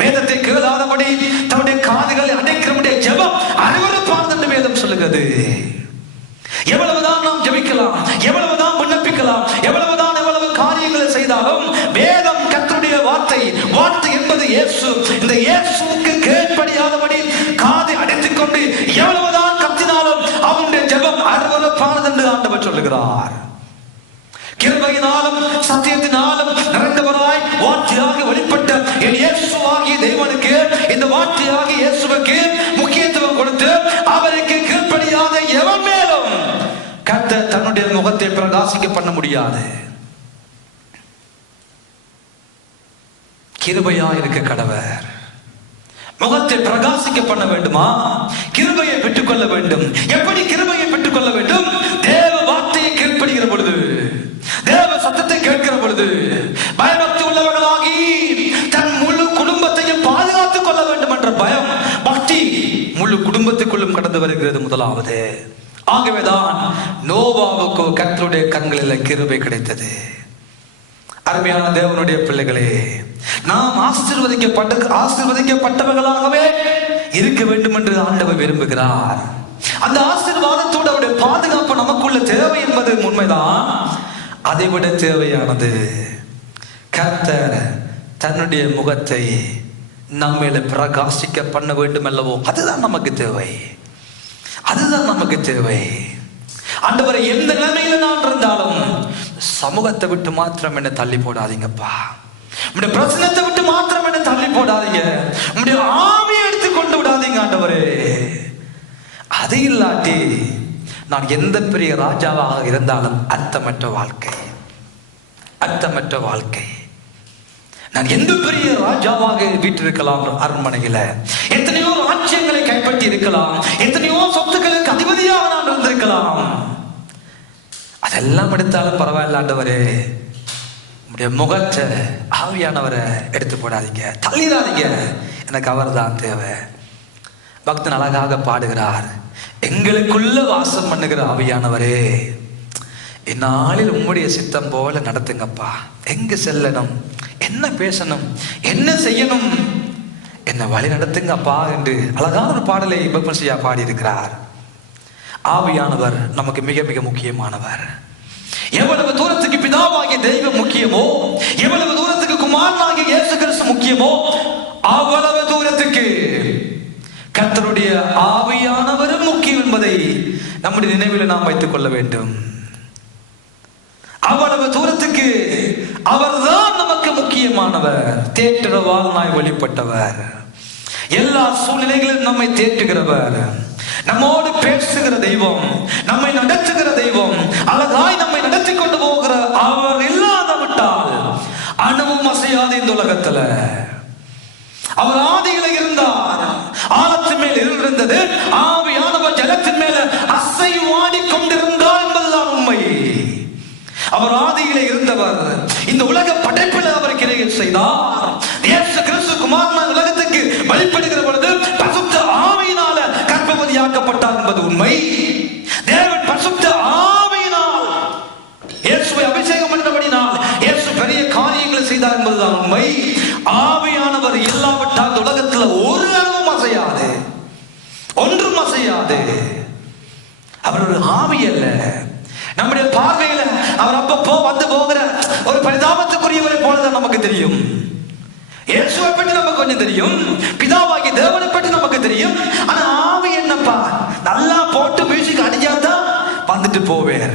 வேதத்தை கேளாதபடி தன்னுடைய காதுகளை அடைக்கிறவனுடைய ஜெபம் அருவருப்பானது என்று வேதம் சொல்லுகிறது. எவ்வளவுதான் நாம் ஜெபிக்கலாம், எவ்வளவுதான் விண்ணப்பிக்கலாம், எவ்வளவு காரியங்களை செய்தாலும் வேதம் கர்த்தருடைய வார்த்தை என்பது இயேசு. இந்த இயேசுவுக்கு கீழ்ப்படியாதபடி காதை அடைத்துக் கொண்டு எவ்வளவுதான் கத்தினாலும் அவனுடைய ஜெபம் அருவருப்பானது என்று ஆண்டவர் சொல்லுகிறார். கிருபையினாலும் சத்தியத்தினாலும் நிறைந்தவராய் வார்த்தையாக வெளிப்பட்ட என் இயேசுவாகிய தேவனுக்கு, இந்த வார்த்தையாகிய இயேசுவுக்கு முக்கியத்துவம் கொடுத்து அவருக்கு கீழ்ப்படியாத எவன் மேலும் கர்த்தர் தன்னுடைய முகத்தை பிரகாசிக்க பண்ண முடியாது. கிருபையா இருக்க கடவர். முகத்தை பிரகாசிக்க பண்ண வேண்டுமா? கிருபையை பெற்றுக்கொள்ள வேண்டும். எப்படி கிருபையை பெற்றுக்கொள்ள வேண்டும்? தேவ வார்த்தையை கீழ்ப்படுகிற பொழுது, தேவ சத்தத்தை கேட்கிற பொழுது, பயபக்தி உள்ளவர்களாகி தன் முழு குடும்பத்தையும் பாதுகாத்துக் கொள்ள வேண்டும் என்ற பயம், பக்தி முழு குடும்பத்துக்குள்ளும் கடந்து வருகிறது. முதலாவது. ஆகவேதான் நோவாவுக்கு கர்த்தருடைய கண்களில் கிருபை கிடைத்தது. அருமையான தேவனுடைய பிள்ளைகளே, நாம் ஆசீர்வதிக்கப்பட்டவர்களாகவே இருக்க வேண்டும் என்று ஆண்டவர் விரும்புகிறார். அந்த ஆசீர்வாதத்தோடு அவருடைய பாதுகாப்பு நமக்குள்ள தேவை என்பது உண்மைதான். அதை விட தேவையானது கர்த்தர் தன்னுடைய முகத்தை நம்மேல பிரகாசிக்க பண்ண வேண்டும் அல்லவோ, அதுதான் நமக்கு தேவை, அதுதான் நமக்கு தேவை. ஆண்டவரை எந்த நிலைமையில நான் இருந்தாலும் சமூகத்தை விட்டு மாத்திரம் என்ன தள்ளி போடாதீங்கப்பா, உங்களுடைய பிரச்சனத்தை விட்டு மாத்திரம் என்ன தள்ளி போடாதீங்க, உங்களுடைய ஆவியை எடுத்து கொண்டு விடாதீங்க ஆண்டவரே. அது இல்லாட்டி நான் எந்த பெரிய ராஜாவாக இருந்தாலும் அர்த்தமற்ற வாழ்க்கை, அர்த்தமற்ற வாழ்க்கை. நான் எந்த பெரிய ராஜாவாக வீட்டிருக்கலாம், அரண்மனையில எத்தனையோ ராஜ்யங்களை கைப்பற்றி இருக்கலாம், எத்தனையோ சொத்துக்களுக்கு அதிபதியாக நான் இருந்திருக்கலாம். அதெல்லாம் எடுத்தாலும் பரவாயில்ல ஆண்டவரே, உடைய முகத்தை ஆவியானவரை எடுத்து போடாதீங்க, தள்ளிடாதீங்க, எனக்கு அவர் தான் தேவை. பக்தன் அழகாக பாடுகிறார், எங்களுக்குள்ள வாசம் பண்ணுகிற ஆவியானவரே, இந்நாளில் உம்முடைய சித்தம் போல நடத்துங்கப்பா. எங்க செல்லணும், என்ன பேசணும், என்ன செய்யணும் என்னை வழி நடத்துங்க அப்பா என்று அழகான ஒரு பாடலை பத்மஸ்ரீயா பாடியிருக்கிறார். ஆவியானவர் நமக்கு மிக மிக முக்கியமானவர். எவ்வளவு தூரத்துக்கு பிதாவாகிய தெய்வம் முக்கியமோ, எவ்வளவு தூரத்துக்கு குமாரனாகிய இயேசு கிறிஸ்து முக்கியமோ, அவ்வளவு தூரத்துக்கு கர்த்தருடைய ஆவியானவரும் முக்கியம் என்பதை நம்முடைய நினைவில் நாம் வைத்துக் கொள்ள வேண்டும். அவ்வளவு தூரத்துக்கு அவர்தான் நமக்கு முக்கியமானவர். தேற்றுற வாழ்நாய் வெளிப்பட்டவர், எல்லா சூழ்நிலைகளிலும் நம்மை தேற்றுகிறவர், நம்மோடு பேசுகிற தெய்வம், நம்மை நடத்துகிற தெய்வம், அழகாய் நம்மை நடத்தி கொண்டு போகிற அவர் இல்லாத விட்டால் அணுவும் அசையாது இந்த உலகத்துல. அவர் ஆதியில இருந்தார், ஆழத்தின் மேல் இருந்தது, ஆவியானவர் ஜலத்தின் மேல அசைவாடி கொண்டிருந்தார் என்பதுதான் உண்மை. அவர் ஆதியில இருந்தவர், இந்த உலக படைப்பில் அவர் கிரியை செய்தார். இயேசு கிறிஸ்து குமாரனாய் உலகத்துக்கு வெளிப்படுகிற பொழுது பரிசுத்த ஆவியினால கர்ப்பவதியாக்கப்பட்டார் என்பது உண்மை. தேவன் பரிசுத்த ஆவியினால் இயேசுவை அபிஷேகம் பண்ணினபடினால் இயேசு பெரிய காரியங்களை செய்தார் என்பதுதான் உண்மை. ஆவியானவர் இல்லாவிட்டால் உலகத்தில் ஒரு அளவும் அசையாது, ஒன்றும் அசையாது. அவர் ஒரு ஆவி அல்ல. நம்முடைய பார்வையில அவர் அப்பப்போ வந்து போகிற ஒரு பரிதாபத்துக்குரியவரை போலதான் நமக்கு தெரியும். இயேசுவை பற்றி நமக்கு கொஞ்சம் தெரியும், பிதாவாகிய தேவனை பற்றி நமக்கு தெரியும். ஆனா ஆவி என்னப்பா, நல்லா போட்டு மியூசிக் அடிச்சாதான் வந்துட்டு போவேர்.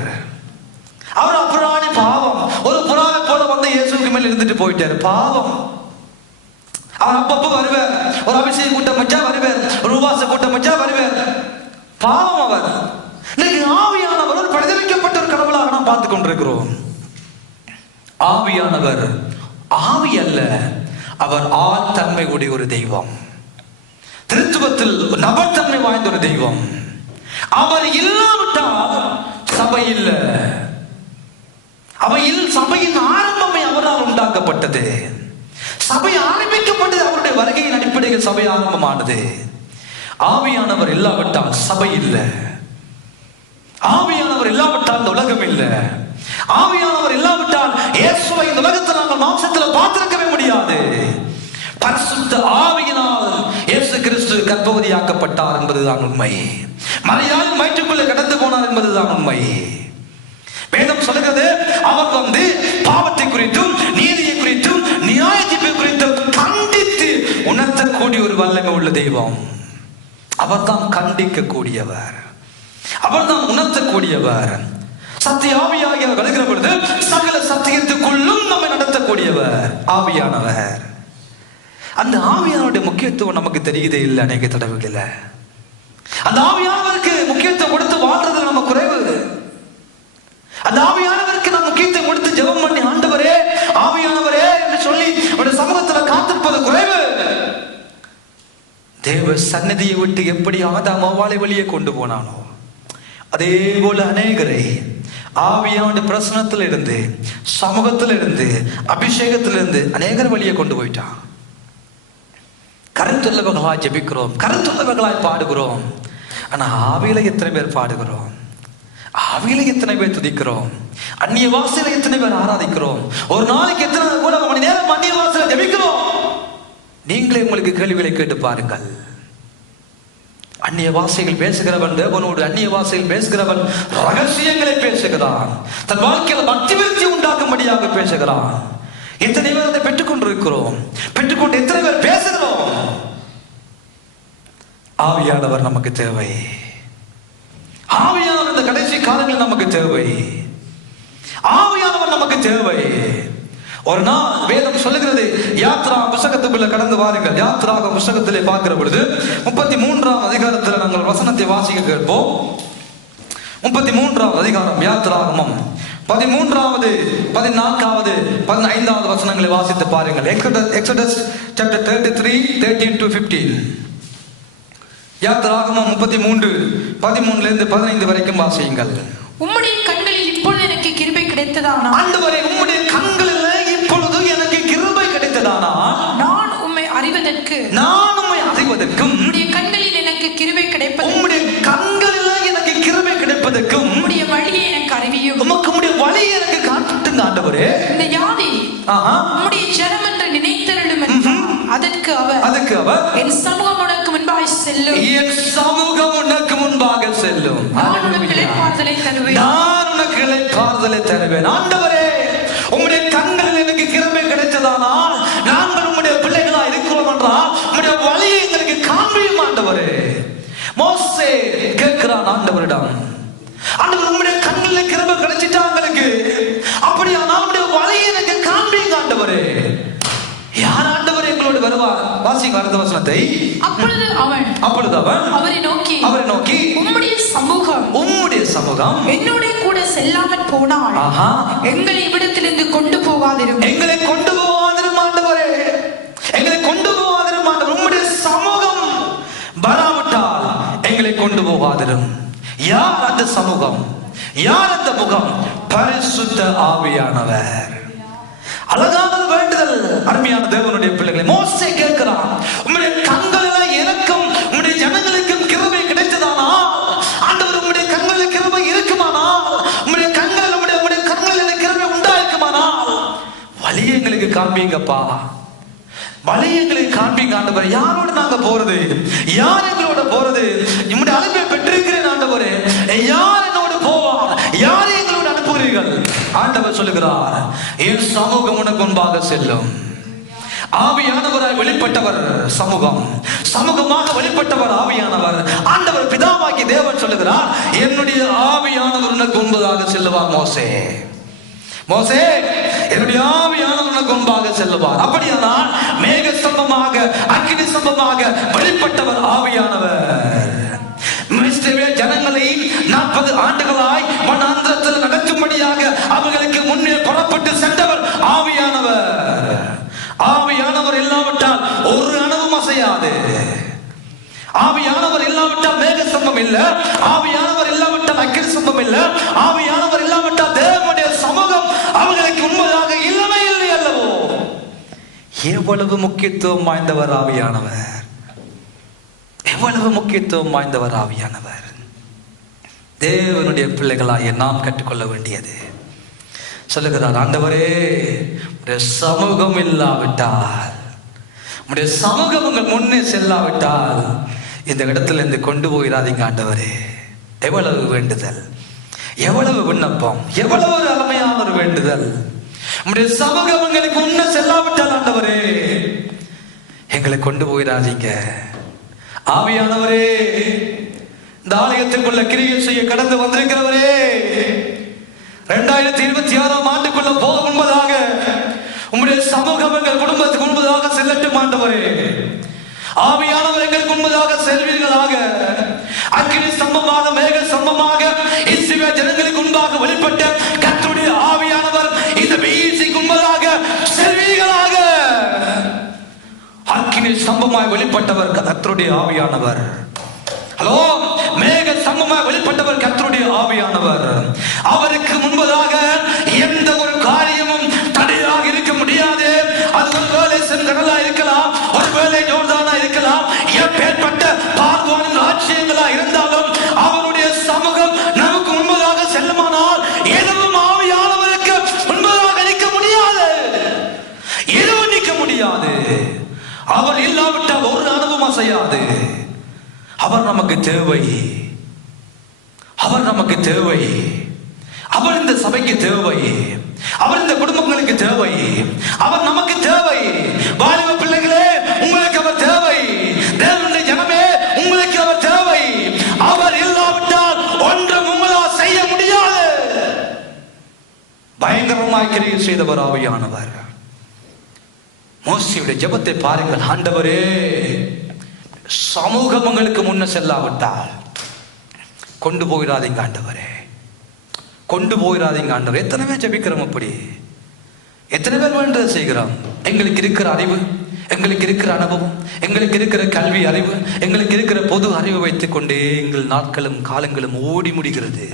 அவர் அப்புறாணி பாவம், ஒரு புறாவை போல வந்து இயேசுக்கு மேல இருந்துட்டு போயிட்டாரு, பாவம். அவர் அப்பப்போ வருவார், ஒரு அபிஷேக கூட்டம் வச்சா வருவார், ஒரு உபாச கூட்டம் வச்சா வருவார், பாவம் அவர். இன்னைக்கு ஆவியானவர் ஒரு பரிதவிக்கப்பட்ட ஒரு கடவுளாக நாம் பார்த்து கொண்டிருக்கிறோம். ஆவியானவர் ஆவி அல்ல, அவர் ஆள் தன்மை உடைய ஒரு தெய்வம், திருத்துவத்தில் நபர் தன்மை வாய்ந்த ஒரு தெய்வம். அவர் இல்லாவிட்டால் சபை இல்லை. அவையில் சபையின் ஆரம்பமே அவரால் உண்டாக்கப்பட்டது. சபை ஆரம்பிக்கப்பட்டது அவருடைய வருகையின் அடிப்படையில் சபை ஆரம்பமானது. ஆவியானவர் இல்லாவிட்டால் சபை இல்லை. ஆவியானவர் இல்லாவிட்டால் இந்த உலகம் இல்லை. ஆவியானவர் இல்லாவிட்டால் இயேசுவை இந்த உலகத்தில் நாங்கள் மாம்சத்தில் பார்த்திருக்கவே முடியாது. பரிசுத்த ஆவியினால் இயேசு கிறிஸ்து கர்ப்பவதியாக்கப்பட்டார் என்பதுதான் உண்மை. மரியாதை வயிற்றுக்குள்ளே கடந்து போனார் என்பதுதான் உண்மை. வேதம் சொல்லுகிறது, அவர் வந்து பாவத்தை குறித்தும் நீதியை குறித்தும் நியாய தீர்ப்பை குறித்தும் கண்டித்து உணர்த்தக்கூடிய ஒரு வல்லமை உள்ள தெய்வம். அவர் தான் கண்டிக்க கூடியவர், அவர் தான் உணர்த்தக்கூடியவர். சத்திய ஆவியாகிய வருகிற பொழுது சகல சத்தியத்துக்குள்ளும் நம்மை நடத்தக்கூடியவர் ஆவியானவர். அந்த ஆவியானவருடைய முக்கியத்துவம் நமக்கு தெரியுதே இல்லை அநேக தடவைகள. அந்த ஆவியானவருக்கு முக்கியத்துவம் கொடுத்து வாழ்றது நம்ம குறைவு. அந்த ஆவியானவருக்கு நாம் முக்கியத்துவம் கொடுத்து ஜெபம் பண்ணி ஆண்டவரே ஆவியானவரே என்று சொல்லி அவருடைய சமூகத்தில் காத்திருப்பது குறைவு. தேவ சந்நிதியை விட்டு எப்படி ஆதாம் அவ்வாளை வெளியே கொண்டு போனானோ அதே போல அநேகரை ஆவியானுடைய பிரசனத்தில் இருந்து, சமூகத்தில் இருந்து, அபிஷேகத்திலிருந்து அநேகர் வெளியே கொண்டு போயிட்டான். கருத்துள்ளவர்களாய் ஜெபிக்கிறோம், கருத்துள்ளவர்களாய் பாடுகிறோம். ஆனா ஆவியில எத்தனை பேர் பாடுகிறோம்? ஆவியில எத்தனை பேர் துதிக்கிறோம்? அந்நிய வாசையில எத்தனை பேர் ஆராதிக்கிறோம்? ஒரு நாளைக்கு எத்தனை கூட மணி நேரம் அந்நிய வாசையில ஜெபிக்கிறோம்? நீங்களே உங்களுக்கு கேள்விகளை கேட்டு பாருங்கள். அந்நிய வாசைகள் பேசுகிறவன் தேவனோடு அந்நிய வாசைகள் பேசுகிறவன் ரகசியங்களை பேசுகிறான். தன் வாழ்க்கையில் பக்தி விருத்தி உண்டாக்கும்படியாக பேசுகிறான். எத்தனை பேர் அதை பெற்றுக்கொண்டிருக்கிறோம்? பெற்றுக்கொண்டு எத்தனை பேர் பேசுகிறோம்? ஆவியானவர் நமக்கு தேவை. ஆவியானவர் இந்த கடைசி காலங்களில் நமக்கு தேவை. ஆவியானவர் நமக்கு தேவை. ஒரு நாள் வேதம் சொல்லுகிறது, யாத்ரா புஸ்தகத்துக்குள்ள கடந்து வாருங்கள். யாத்ராக புஸ்தகத்திலே பார்க்கிற பொழுது 33ஆம் அதிகாரத்தில் நாங்கள் வசனத்தை வாசிக்க கேட்போம். 33ஆம் அதிகாரம் யாத்ராகமம் 13வது 14வது 15வது வசனங்களை வாசித்து பாருங்கள். Exodus chapter 33 13-15. யாத்ராகமம் 33 13 15 வரைக்கும் வாசியுங்கள். உம்முடைய கண்களில் இப்பொழுது எனக்கு கிருபை கிடைத்ததானா? ஆண்டவரே, உம்முடைய கண்களில் இப்பொழுது எனக்கு கிருபை கிடைத்ததானா? நான் உம்மை அறிவதற்கும் உம்முடைய கண்களில் எனக்கு கிருபை கிடைப்பதற்கும் உம்முடைய கண்களில் எனக்கு கிருபை கிடைப்பதற்கும் உம்முடைய வழியை எனக்கு அறிவியும். உமக்கு உம்முடைய வழியை எனக்கு காட்டுங்க ஆண்டவரே. இந்த யாதி உம்முடைய ஜனம் என்று நினைத்தருளும் என்றார். அதற்கு அவர் என் சமூகம் உனக்கு முன்பாக செல்லும், என் சமூகம் உனக்கு முன்பாக செல்லும், நான் உனக்கு இளைப்பாறுதலை தருவேன், நான் உனக்கு இளைப்பாறுதலை தருவேன். ஆண்டவரே, உம்முடைய கண்களில் எனக்கு கிருபை கிடைத்ததானால் நாங்கள் உம்முடைய பிள்ளைகளா இருக்கிறோம் என்றால் உம்முடைய வழியை எங்களுக்கு காண்பியும் ஆண்டவரே. மோசே கேட்கிறான் ஆண்டவரிடம், ஆண்டவர் உம்முடைய கண்களில் கிருபை கிடைச்சிட்டா எங்களுக்கு, அப்படியானால் உம்முடைய வழியை எனக்கு காண்பிங்க ஆண்டவரே. யார் ஆண்டவர் எங்களோடு வருவார்? வாசிங்க அடுத்த வசனத்தை. அப்பொழுது அவன் அவரை நோக்கி உம்முடைய சமூகம் என்னோட கூட செல்லாமல் போனால் எங்களை இவ்விடத்திலிருந்து கொண்டு போகாதிரும், எங்களை கொண்டு போகாதிரும் ஆண்டவரே, எங்களை கொண்டு போகாதிரும் ஆண்டவர். உம்முடைய சமூகம் வராவிட்டால் எங்களை கொண்டு போகாதிரும். யார் அந்த சமூகம்? யார் அந்த முகம்? பரிசுத்த ஆவியானவர். அழகான வேண்டுதல் அருமையான தேவனுடைய பிள்ளைகளை. மோசே கேட்கிறான், உம்முடைய கண்களில் எனக்கும் உம்முடைய ஜனங்களுக்கும் கிருபை கிடைத்ததானால் ஆண்டவர், உம்முடைய கண்களில் கிருபை இருக்குமானால், உம்முடைய கண்களில் உம்முடைய கண்களில் கிருபை உண்டாயிருக்குமானால் வழியை எங்களுக்கு காண்பீங்கப்பா, வழியை எங்களுக்கு காண்பீங்க ஆண்டவர். யாரோடு நாங்க போறது? யார் எங்களோட போறது? உம்முடைய அழைப்பை பெற்றிருக்கிறேன் ஆண்டவரே, யார் என்னோடு போவார்? யாரை எங்களோடு அனுப்புகிறீர்கள்? ஆண்டவர் சொல்லுகிறார், என் சமூகம் உனக்கு முன்பாக செல்லும். ஆவியானவராய் வெளிப்பட்டவர் சமூகம், சமூகமாக வெளிப்பட்டவர் ஆவியானவர். ஆண்டவர் பிதாவாகி தேவன் சொல்லுகிறார், என்னுடைய ஆவியானவர் உனக்கு முன்பதாக செல்லுவார். மோசே என்னுடைய ஆவியானவர் உனக்கு முன்பாக செல்லுவார். அப்படியானால் மேக ஸ்தம்பமாக அக்கினி ஸ்தம்பமாக வெளிப்பட்டவர் ஆவியானவர். ஜனங்களை 40 ஆண்டுகளாய் வனாந்திரத்தில் நடக்கும்படியாக அவர்களுக்கு முன்னே புறப்பட்டு சென்றவர் ஆவியானவர். ஆவியானவர் இல்லாவிட்டால் ஒரு அணுவும் அசையாது. ஆவியானவர் இல்லாவிட்டால் மேக ஸ்தம்பம் இல்ல, ஆவியானவர் இல்லாவிட்டால் அக்கினி ஸ்தம்பம் இல்ல, ஆவியானவர் இல்லாவிட்டால் தேவனுடைய சமூகம் அவர்களுக்கு உண்மையாக இல்லவே இல்லை அல்லவோ. எவ்வளவு முக்கியத்துவம் வாய்ந்தவர் ஆவியானவர், எவ்வளவு முக்கியத்துவம் வாய்ந்தவர் ஆவியானவர். தேவனுடைய பிள்ளைகளாக நாம் கற்றுக்கொள்ள வேண்டியது. சொல்லுகிறார், ஆண்டவரே உடைய சமூகம் இல்லாவிட்டால், உடைய சமூகம் உங்கள் முன்னே செல்லாவிட்டால் இந்த இடத்துல இருந்து கொண்டு போயிடாதீங்க ஆண்டவரே. எவ்வளவு வேண்டுதல், எவ்வளவு விண்ணப்பம், எவ்வளவு ஒரு அருமையான ஒரு வேண்டுதல். உடைய சமூகம் எங்களுக்கு முன்னே செல்லாவிட்டால் ஆண்டவரே எங்களை கொண்டு போயிடாதீங்க. ஆவியானவரே, இந்த ஆலயத்துக்குள்ள கிரியை செய்ய கடந்து வந்திருக்கிறவரே, 2026 ஆண்டுக்குள்ள போக முன்பதாக உம்முடைய சமூகம் எங்கள் குடும்பத்துக்கு முன்பதாக செல்லட்டும் ஆண்டவரே. ஆவியானவர் எங்களுக்கு முன்பதாக செல்வீர்களாக. அக்கினி ஸ்தம்பமாக மேக ஸ்தம்பமாக இஸ்ரவேல் ஜனங்களுக்கு முன்பாக வெளிப்பட்ட கர்த்தருடைய ஆவியானவர் இந்த வீதிக்கு முன்பதாக செல்வீர்களாக. அக்கினி ஸ்தம்பமாய் வெளிப்பட்டவர் கர்த்தருடைய ஆவியானவர். ஹலோ, மேக ஸ்தம்பமாய் வெளிப்பட்டவர் கர்த்தருடைய ஆவியானவர். அவருக்கு முன்பதாக எந்த ஒரு காரியமும் தடையாக இருக்க முடியாது. அது ஒருவேளை செங்கடலா இருக்கலாம், ஒருவேளை ஜோர்தானா இருக்கலாம், எப்பேற்பட்ட பார்வோனின் ராஜ்யங்களா இருந்தாலும் அவருடைய சமூகம் நமக்கு முன்பதாக செல்லுமானால் எதுவும் ஆவியானவருக்கு முன்பதாக நிற்க முடியாது, எதுவும் நிற்க முடியாது. அவர் இல்லாவிட்டால் ஒரு அணுவும் அசையாது. அவர் நமக்கு தேவை, அவர் நமக்கு தேவை, அவர் இந்த சபைக்கு தேவை, அவர் இந்த குடும்பங்களுக்கு தேவை, அவர் நமக்கு தேவை. வாலிப பிள்ளைகளே, உங்களுக்கு அவர் தேவை. தேவனுடைய ஜனமே, உங்களுக்கு அவர் தேவை. அவர் இல்லாவிட்டால் ஒன்றும் உங்களால் செய்ய முடியாது. பயங்கரமாய் கிரியை செய்தவர் ஆவியானவர். மோசேயுடைய ஜெபத்தை பாருங்கள். ஆண்டவரே, சமூகம் உங்களுக்கு முன்ன செல்லாவிட்டால் கொண்டு போயிடாதீங்க ஆண்டவரே, கொண்டு போயிடாதீங்க ஆண்டவரே. எத்தனை பேர் ஜெபிக்கிறோம் அப்படி? எத்தனை பேர் வேண்டதை செய்கிறோம்? எங்களுக்கு இருக்கிற அறிவு, எங்களுக்கு இருக்கிற அனுபவம், எங்களுக்கு இருக்கிற கல்வி அறிவு, எங்களுக்கு இருக்கிற பொது அறிவு வைத்துக் கொண்டே எங்கள் நாட்களும் காலங்களும் ஓடி முடிகிறது.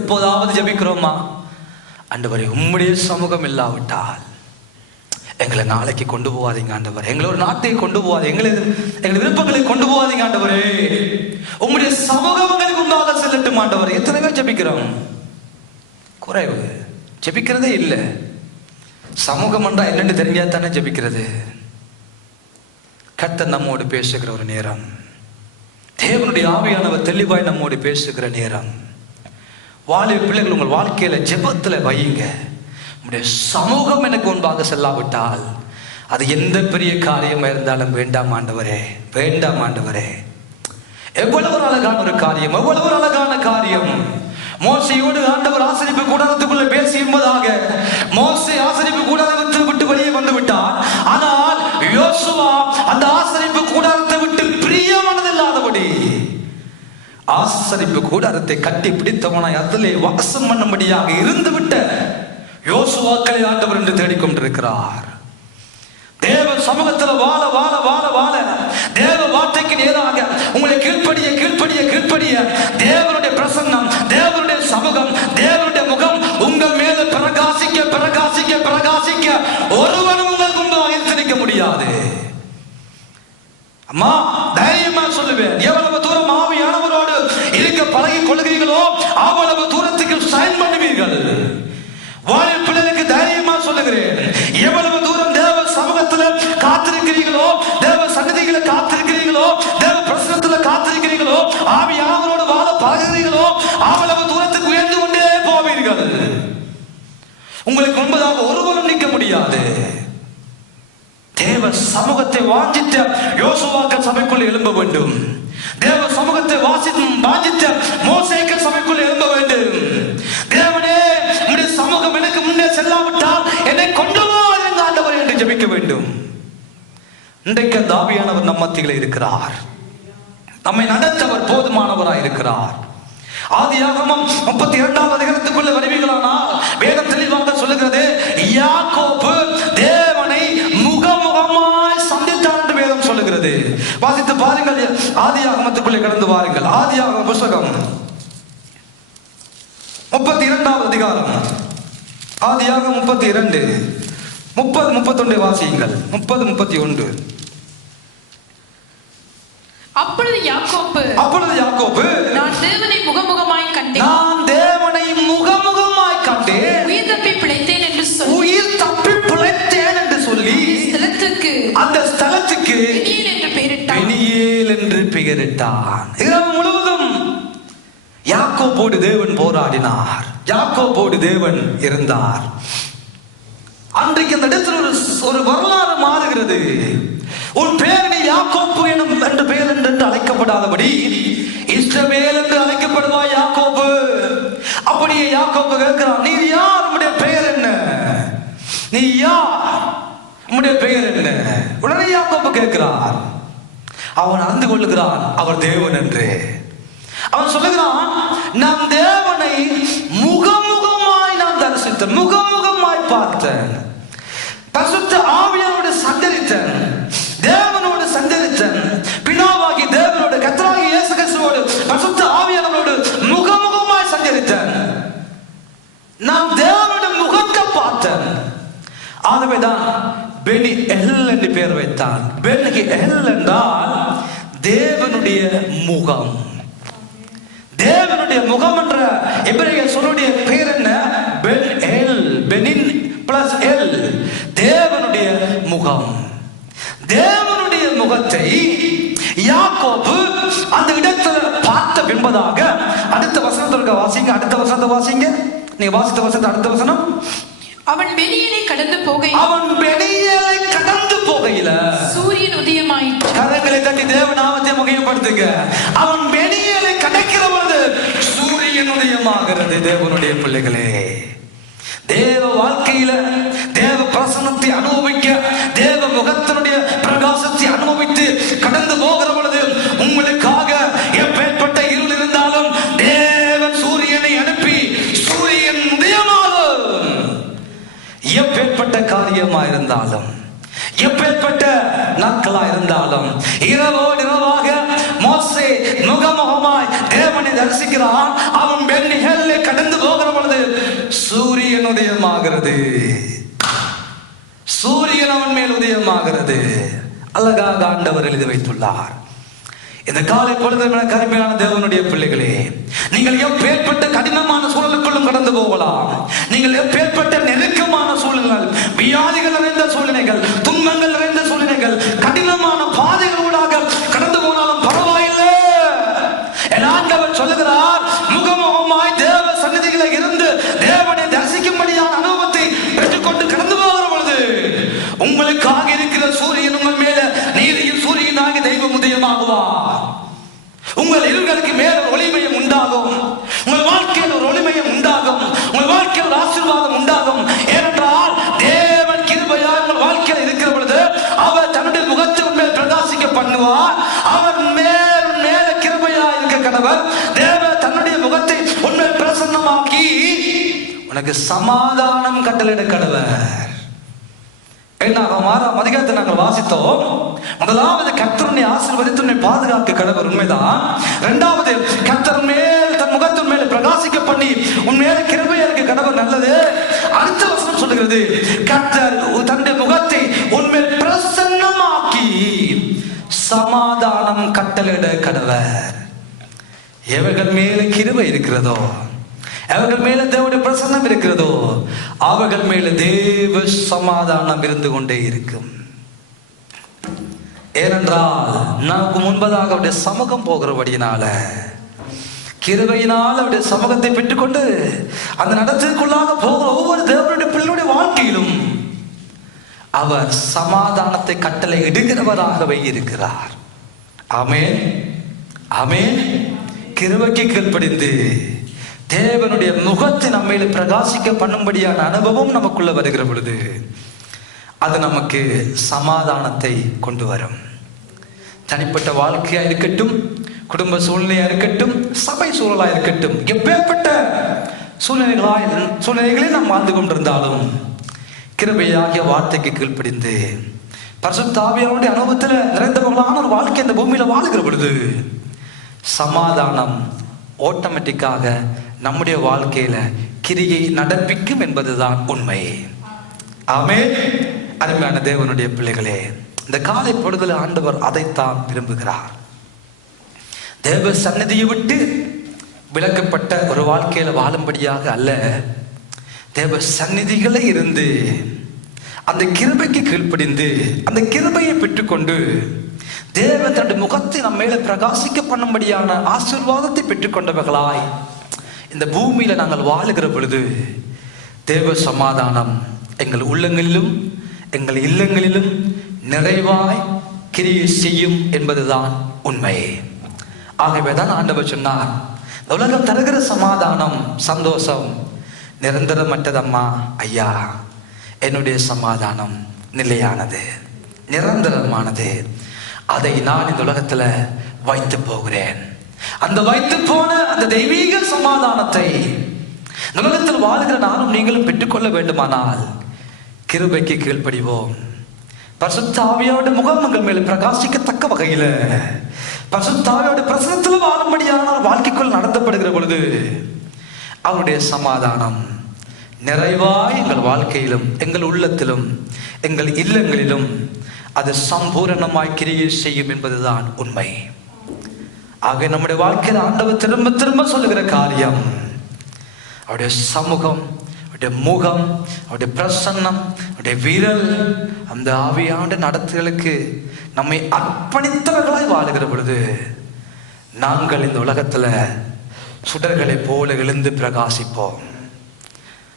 எப்போதாவது ஜெபிக்கிறோமா? ஆண்டவரே, உம்முடைய சமூகம் இல்லாவிட்டால் எங்களை நாளைக்கு கொண்டு போவாதீங்க ஆண்டவர், எங்களை ஒரு நாட்டை கொண்டு போவாது, எங்களை விருப்பங்களை கொண்டு போவாதீங்க ஆண்டவரே. உம்முடைய சமூகம் எங்களுக்கு உண்டாக செல்லட்டும் ஆண்டவர். எத்தனை பேர் ஜெபிக்கிறோம்? குறைவு, ஜெபிக்கிறதே இல்லை. சமூகம் என்றா என்னன்னு தெரிஞ்சாதானே ஜெபிக்கிறது. கர்த்தர் நம்மோடு பேசுகிற ஒரு நேரம். தேவனுடைய ஆவியானவர் தெளிவாய் நம்மோடு பேசுகிற நேரம். வாலிப பிள்ளைகள், உங்கள் வாழ்க்கையில ஜெபத்துல வையுங்க. உங்களுடைய சமூகம் எனக்கு முன்பாக செல்லாவிட்டால் அது எந்த பெரிய காரியமா இருந்தாலும் வேண்டாம் ஆண்டவரே, வேண்டாம் ஆண்டவரே. எவ்வளவு ஒரு அழகான ஒரு காரியம், எவ்வளவு ஒரு அழகான காரியம். மோசையோடு ஆண்டவர் ஆசரிப்பு கூடாரத்துக்குள்ள பேசி என்பதாக மோசே ஆசரிப்பு கூடாரத்தை விட்டு வெளியே வந்து விட்டார். ஆனால் யோசுவா அந்த ஆசரிப்பு கூடாரத்தை விட்டு பிரியமானதில்லாதபடி ஆசரிப்பு கூடாரத்தை கட்டி பிடித்தவனாய் அதிலே வாசம் பண்ணும்படியாக இருந்து விட்ட யோசுவாக்களை ஆண்டவர் என்று தேடிக்கொண்டிருக்கிறார். தேவ சமூகத்தில் வாழ வாழ வாழ வாழ தேவ வார்த்தைக்கு நேராக உங்களை கீழ்ப்படிய கீழ்ப்படிய கீழ்ப்படிய தேவனுடைய பிரசன்னம், தேவனுடைய சமூகம், தேவனுடைய முகம் உங்கள் மேல பிரகாசிக்க பிரகாசிக்க பிரகாசிக்க ஒருவனும் உங்களுக்கு முன்பாக எதிர்க்க முடியாது. அம்மா தைரியமா சொல்லுவேன், எவ்வளவு தூரம் ஆவியானவரோடு இருக்க பழகி கொள்கிறீர்களோ அவ்வளவு தூரத்துக்கு சைன் பண்ணுவீர்கள். வாலிப பிள்ளைகளுக்கு தைரியமா சொல்லுகிறேன், எவ்வளவு தூரம் தேவ சமூகத்துல காத்திருக்கிறீர்களோ, தேவ சன்னதிகளை காத்திருக்கிறீர்களோ, தேவ பிரசனத்துல காத்திருக்கிறீர்களோ, ஆவியானவரோடு வாழ பழகுகிறீர்களோ அவ்வளவு தூரத்துக்கு உயர்ந்து கொண்டே போவீர்கள். உங்களுக்கு முன்பதாக ஒருவரும் நிற்க முடியாது. தேவ சமூகத்தை வாஞ்சித்த யோசுவாக்கள் சபைக்குள் எழும்ப வேண்டும். தேவ சமூகத்தை வாஞ்சித்த மோசேக்கள் சபைக்குள் எழும்ப வேண்டும். தேவனே, உம்முடைய சமூகம் எனக்கு முன்னே செல்லாவிட்டால் என்னை கொண்டு வா என்ற ஆண்டவர் என்று ஜெபிக்க வேண்டும். இன்றைக்கு அந்த ஆவியானவர் நம் மத்தியில் இருக்கிறார். நம்மை நடத்தவர் போதுமானவராய் இருக்கிறார். ஆதியாகமம் 32வது அதிகாரத்துக்குள்ள வருவீர்களானால் வேதம் தெளிவாக சொல்லுகிறது, யாக்கோபு தேவனை முகமுகமாய் சந்தித்தார் என்று வேதம் சொல்லுகிறது. வாசித்து பாருங்கள், ஆதியாகமத்துக்குள்ளே கடந்து வாருங்கள். ஆதியாகம புத்தகம் 32வது அதிகாரம், ஆதியாகமம் 32 30 31 வாசியுங்கள். 30 31. அப்பொழுது யாக்கோபு நான் தேவனை முகமுகமாய் கண்டேன், நான் தேவனை முகமுகமாய் கண்டேன், உயிர் தப்பி பிழைத்தேன் என்று சொல்லி அந்த ஸ்தலத்துக்கு பெனியேல் என்று பெயரிட்டான். இரவு முழுவதும் யாக்கோபோடு தேவன் போராடினார், யாக்கோபோடு தேவன் இருந்தார். அன்றைக்கு அந்த இடத்துல ஒரு வரலாறு மாறுகிறது. உன் பேரணி யாக்கோப்பு எனும் என்று பெயர் என்று அழைக்கப்படாதபடி இஸ்ரவேல் என்று அழைக்கப்படுவாய் யாக்கோபு. அப்படியே யாக்கோபு கேட்கிறான், நீர் யார், உம்முடைய பெயர் என்ன, நீ யார், உம்முடைய பெயர் என்ன? உடனே யாக்கோபு கேட்கிறார். அவன் அறிந்து கொள்ளுகிறான் அவர் தேவன் என்று. அவன் சொல்லுகிறான், நான் தேவனை முகமுகமாய் நான் தரிசித்தேன், முகமுகமாய் பார்த்தேன், பரிசுத்த ஆவியானோடு சஞ்சரித்தேன், தேவனோடு சஞ்சரித்தேன், பிதாவாகி தேவனோடு கர்த்தராகி இயேசு கிறிஸ்துவோடு பரிசுத்த ஆவியானவரோடு முகமுகமாய் சஞ்சரித்தேன், நான் தேவனுடைய முகத்தை பார்த்தேன். ஆகவேதான் பெனி எல் என்று பெயர் வைத்தான். பெனி எல் என்றால் தேவனுடைய முகம். தேவனுடைய முகம் என்ற எபிரேய சொல்லுடைய பெயர் என்ன? பென் எல், பெனின் பிளஸ் எல், தேவனுடைய முகம். தேவனுடைய முகத்தை யாக்கோபு அந்த இடத்துல பார்த்த பின்பதாக அடுத்த வசனத்திற்கு வாசிங்க, அடுத்த வசனத்தை வாசிங்க. நீங்க வாசித்த வசனத்தை அடுத்த வசனம். அவன் பெனியேலை கடந்து போகையில சூரியன் உதயமாயிற்று. கரங்களை தட்டி தேவ நாமத்தை மகிமைப்படுத்துங்க. அவன் பெனியேலை கடக்கிற பொழுது சூரியன் உதயமாகிறது. தேவனுடைய பிள்ளைகளே, தேவ வாழ்க்கையில தேவ பிரசன்னத்தை அனுபவிக்க, தேவ முகத்தினுடைய பிரகாசத்தை அனுபவித்து கடந்து போகிற பொழுது உங்களுக்காக எப்பேற்பட்ட இருள் இருந்தாலும் தேவன் சூரியனை அனுப்பி சூரியன் உதயமாகும். எப்பேற்பட்ட காரியமா இருந்தாலும், எப்பேற்பட்ட நாட்களா இருந்தாலும், இரவோடு இரவாக மோசே முகமுகமாய் தேவனை தரிசிக்கிறான். அவன் பென்னிஹேலை கடந்து போகிற பொழுது சூரியன் உதயமாகிறது. சூரியன் அவன் மேல் உதயமாகிறது. அழகாக ஆண்டவர் எழுதி வைத்துள்ளார். இந்த காலை பொழுது கருமையான தேவனுடைய பிள்ளைகளே, நீங்கள் எப்பேற்பட்ட கடினமான சூழலுக்குள்ளும் கடந்து போகலாம். நீங்கள் எப்பேற்பட்ட நெருக்கமான சூழ்நிலைகள், வியாதிகள் நிறைந்த சூழ்நிலைகள், துன்பங்கள் நிறைந்த சூழ்நிலைகள், கடினமான ஒளிமயமாகுவார். உங்கள் இருளுக்கு மேல ஒரு ஒளிமயம் உண்டாகும். உங்கள் வாழ்க்கையில் ஒரு ஒளிமயம் உண்டாகும். உங்கள் வாழ்க்கையில் ஒரு ஆசீர்வாதம் உண்டாகும். ஏனென்றால் தேவன் கிருபையா உங்கள் வாழ்க்கையில் இருக்கிற பொழுது அவர் தன்னுடைய முகத்தை உண்மையில் பிரகாசிக்க பண்ணுவார். அவர் மேல கிருபையா இருக்க கடவர். தேவன் தன்னுடைய முகத்தை உண்மையில் பிரசன்னமாக்கி உனக்கு சமாதானம் கட்டளையிட கடவர். அதிகாரத்தை நாங்கள் வாசித்தோம். முதலாவது கர்த்தருடைய ஆசீர்வதித்து உன்னை பாதுகாக்க கடவர், உண்மைதான். இரண்டாவது கர்த்தர் மேல் தன் முகத்தின் மேல் பிரகாசிக்க பண்ணி உண்மையான கிருபையா இருக்க கடவர், நல்லது. அடுத்த வசனம் சொல்லுகிறது, கர்த்தர் தன்னுடைய முகத்தை உண்மையில் பிரசன்னமாக்கி சமாதானம் கட்டளையிட கடவர். எவர்கள் மேல கிருபை இருக்கிறதோ, அவர்கள் மேல தேவனுடைய பிரசன்னம் இருக்கிறதோ, அவர்கள் மேல தேவ சமாதானம் இருந்து கொண்டே இருக்கும். ஏனென்றால் நமக்கு முன்பதாக அவருடைய சமூகம் போகிறபடியினால, கிருபையினால் அவருடைய சமூகத்தை பெற்றுக்கொண்டு அந்த நடத்திற்குள்ளாக போகிற ஒவ்வொரு தேவனுடைய பிள்ளையுடைய வாழ்க்கையிலும் அவர் சமாதானத்தை கட்டளை இடுகிறவராகவே இருக்கிறார். ஆமென், ஆமென். கிருபைக்கு கீழ்ப்படிந்து தேவனுடைய முகத்தை நம்மையில பிரகாசிக்க பண்ணும்படியான அனுபவம் நமக்குள்ள வருகிற பொழுது அது நமக்கு சமாதானத்தை கொண்டு வரும். தனிப்பட்ட வாழ்க்கையா இருக்கட்டும், குடும்ப சூழ்நிலையா இருக்கட்டும், சபை சூழலா இருக்கட்டும், எப்பேற்பட்ட சூழ்நிலைகளில் நாம் வாழ்ந்து கொண்டிருந்தாலும் கிருபையாகிய வார்த்தைக்கு கீழ்ப்படிந்து பரிசுத்த ஆவியானவருடைய அனுபவத்தில் நிறைந்தவர்களான ஒரு வாழ்க்கை இந்த பூமியில வாழுகிற பொழுது சமாதானம் ஆட்டோமேட்டிக்காக நம்முடைய வாழ்க்கையில கிரியை நடப்பிக்கும் என்பதுதான் உண்மை. ஆமென். அருமையான தேவனுடைய பிள்ளைகளே, இந்த காலை பொழுதுல ஆண்டவர் அதைத்தான் விரும்புகிறார். தேவ சந்நிதியை விட்டு விலக்கப்பட்ட ஒரு வாழ்க்கையில வாழும்படியாக அல்ல, தேவ சந்நிதிகளே இருந்து அந்த கிருபைக்கு கீழ்ப்படிந்து அந்த கிருபையை பெற்றுக்கொண்டு தேவன் தன்னுடைய முகத்தை நம்ம மேல பிரகாசிக்க பண்ணும்படியான ஆசீர்வாதத்தை பெற்றுக்கொண்டவர்களாய் இந்த பூமியில நாங்கள் வாழுகிற பொழுது தேவ சமாதானம் எங்கள் உள்ளங்களிலும் எங்கள் இல்லங்களிலும் நிறைவாய் கிரியை செய்யும் என்பதுதான் உண்மை. ஆகவேதான் ஆண்டவர் சொன்னார், உலகம் தருகிற சமாதானம் சந்தோஷம் நிரந்தரமற்றதம்மா ஐயா, என்னுடைய சமாதானம் நிலையானது, நிரந்தரமானது. அதை நான் இந்த உலகத்துல வைத்து போகிறேன். அந்த வைத்து போன அந்த தெய்வீக சமாதானத்தை இந்த உலகத்தில் வாழுகிற நானும் நீங்களும் பெற்றுக்கொள்ள வேண்டுமானால் கிருபைக்கு கீழ்ப்படிவோம். பரிசுத்த ஆவியோட முகம் எங்கள் மேல பிரகாசிக்கத்தக்க வகையில பரிசுத்த ஆவியோட பிரசனத்தில் வாழும்படியான ஒரு வாழ்க்கைக்குள் நடத்தப்படுகிற பொழுது அவருடைய சமாதானம் நிறைவாய் எங்கள் வாழ்க்கையிலும் எங்கள் உள்ளத்திலும் எங்கள் இல்லங்களிலும் அது சம்பூரணமாய் கிரியை செய்யும் என்பதுதான் உண்மை. ஆக நம்முடைய வாழ்க்கையில் ஆண்டவர் திரும்ப திரும்ப சொல்லுகிற காரியம் அவருடைய சமூகம், அவருடைய முகம், அவருடைய பிரசன்னம், அவருடைய விரல், அந்த ஆவியாண்ட நடத்துகளுக்கு நம்மை அர்ப்பணித்தவர்களாய் வாழுகிற பொழுது நாங்கள் இந்த உலகத்துல சுடர்களை போல எழுந்து பிரகாசிப்போம்.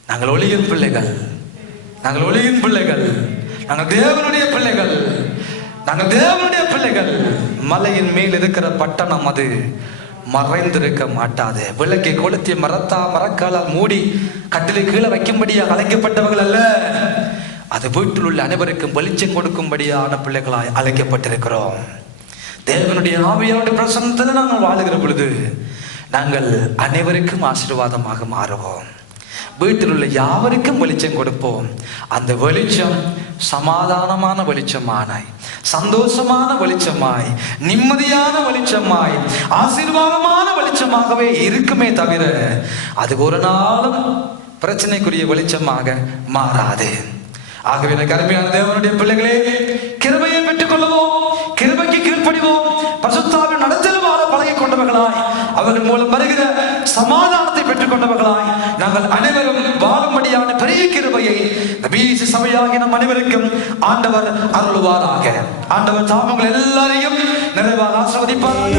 நாங்கள் ஒளியின் பிள்ளைகள், நாங்கள் ஒளியின் பிள்ளைகள், நாங்கள் தேவனுடைய பிள்ளைகள், நாங்கள் தேவனுடைய பிள்ளைகள். மலையின் மேல் இருக்கிற பட்டணம் அது மறைந்திருக்க மாட்டாது. விளக்கை கொளுத்தி மரக்காலால் மூடி கட்டிலை கீழே வைக்கும்படியாக அழைக்கப்பட்டவர்கள் அல்ல, அது வீட்டில் உள்ள அனைவருக்கும் வெளிச்சம் கொடுக்கும்படியான பிள்ளைகளாய் அழைக்கப்பட்டிருக்கிறோம். தேவனுடைய ஆவியாருடைய பிரசன்னத்தில் நாங்கள் வாழுகிற பொழுது நாங்கள் அனைவருக்கும் ஆசீர்வாதமாக மாறுவோம். வீட்டில் உள்ள யாவருக்கும் வெளிச்சம் கொடுப்போம். அந்த வெளிச்சம் சமாதானமான வெளிச்சமானாய், சந்தோஷமான வெளிச்சமாய், நிம்மதியான வெளிச்சமாய், ஆசீர்வாதமான வெளிச்சமாகவே இருக்குமே தவிர அது ஒரு நாளும் பிரச்சனைக்குரிய வெளிச்சமாக மாறாது. ஆகவே எனக்கு அருமையான தேவனுடைய பிள்ளைகளே, கிருபையை பெற்றுக் கொள்ளுவோம், கிருபைக்கு கீழ்ப்படிவோம், பரிசுத்த ஆவியின் நடத்தல் வாழ பழகிக் கொண்டவர்களாய், அவர்கள் மூலம் வருகிற சமாதானத்தை பெற்றுக் கொண்டவர்களாய் நாங்கள் அனைவரும் வாழும்படியான பெரிய கிருபையை நபீச சபையாகிய நம் அனைவருக்கும் ஆண்டவர் அருள்வாராக. ஆண்டவர் தாமங்கள் எல்லாரையும் நிறைவாக ஆசீர்வதிப்பாராக.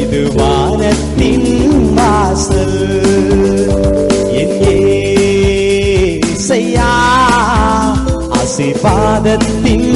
இது வானத்தின் வாசல், என் இயேசையா ஆசீர்வாதத்தின்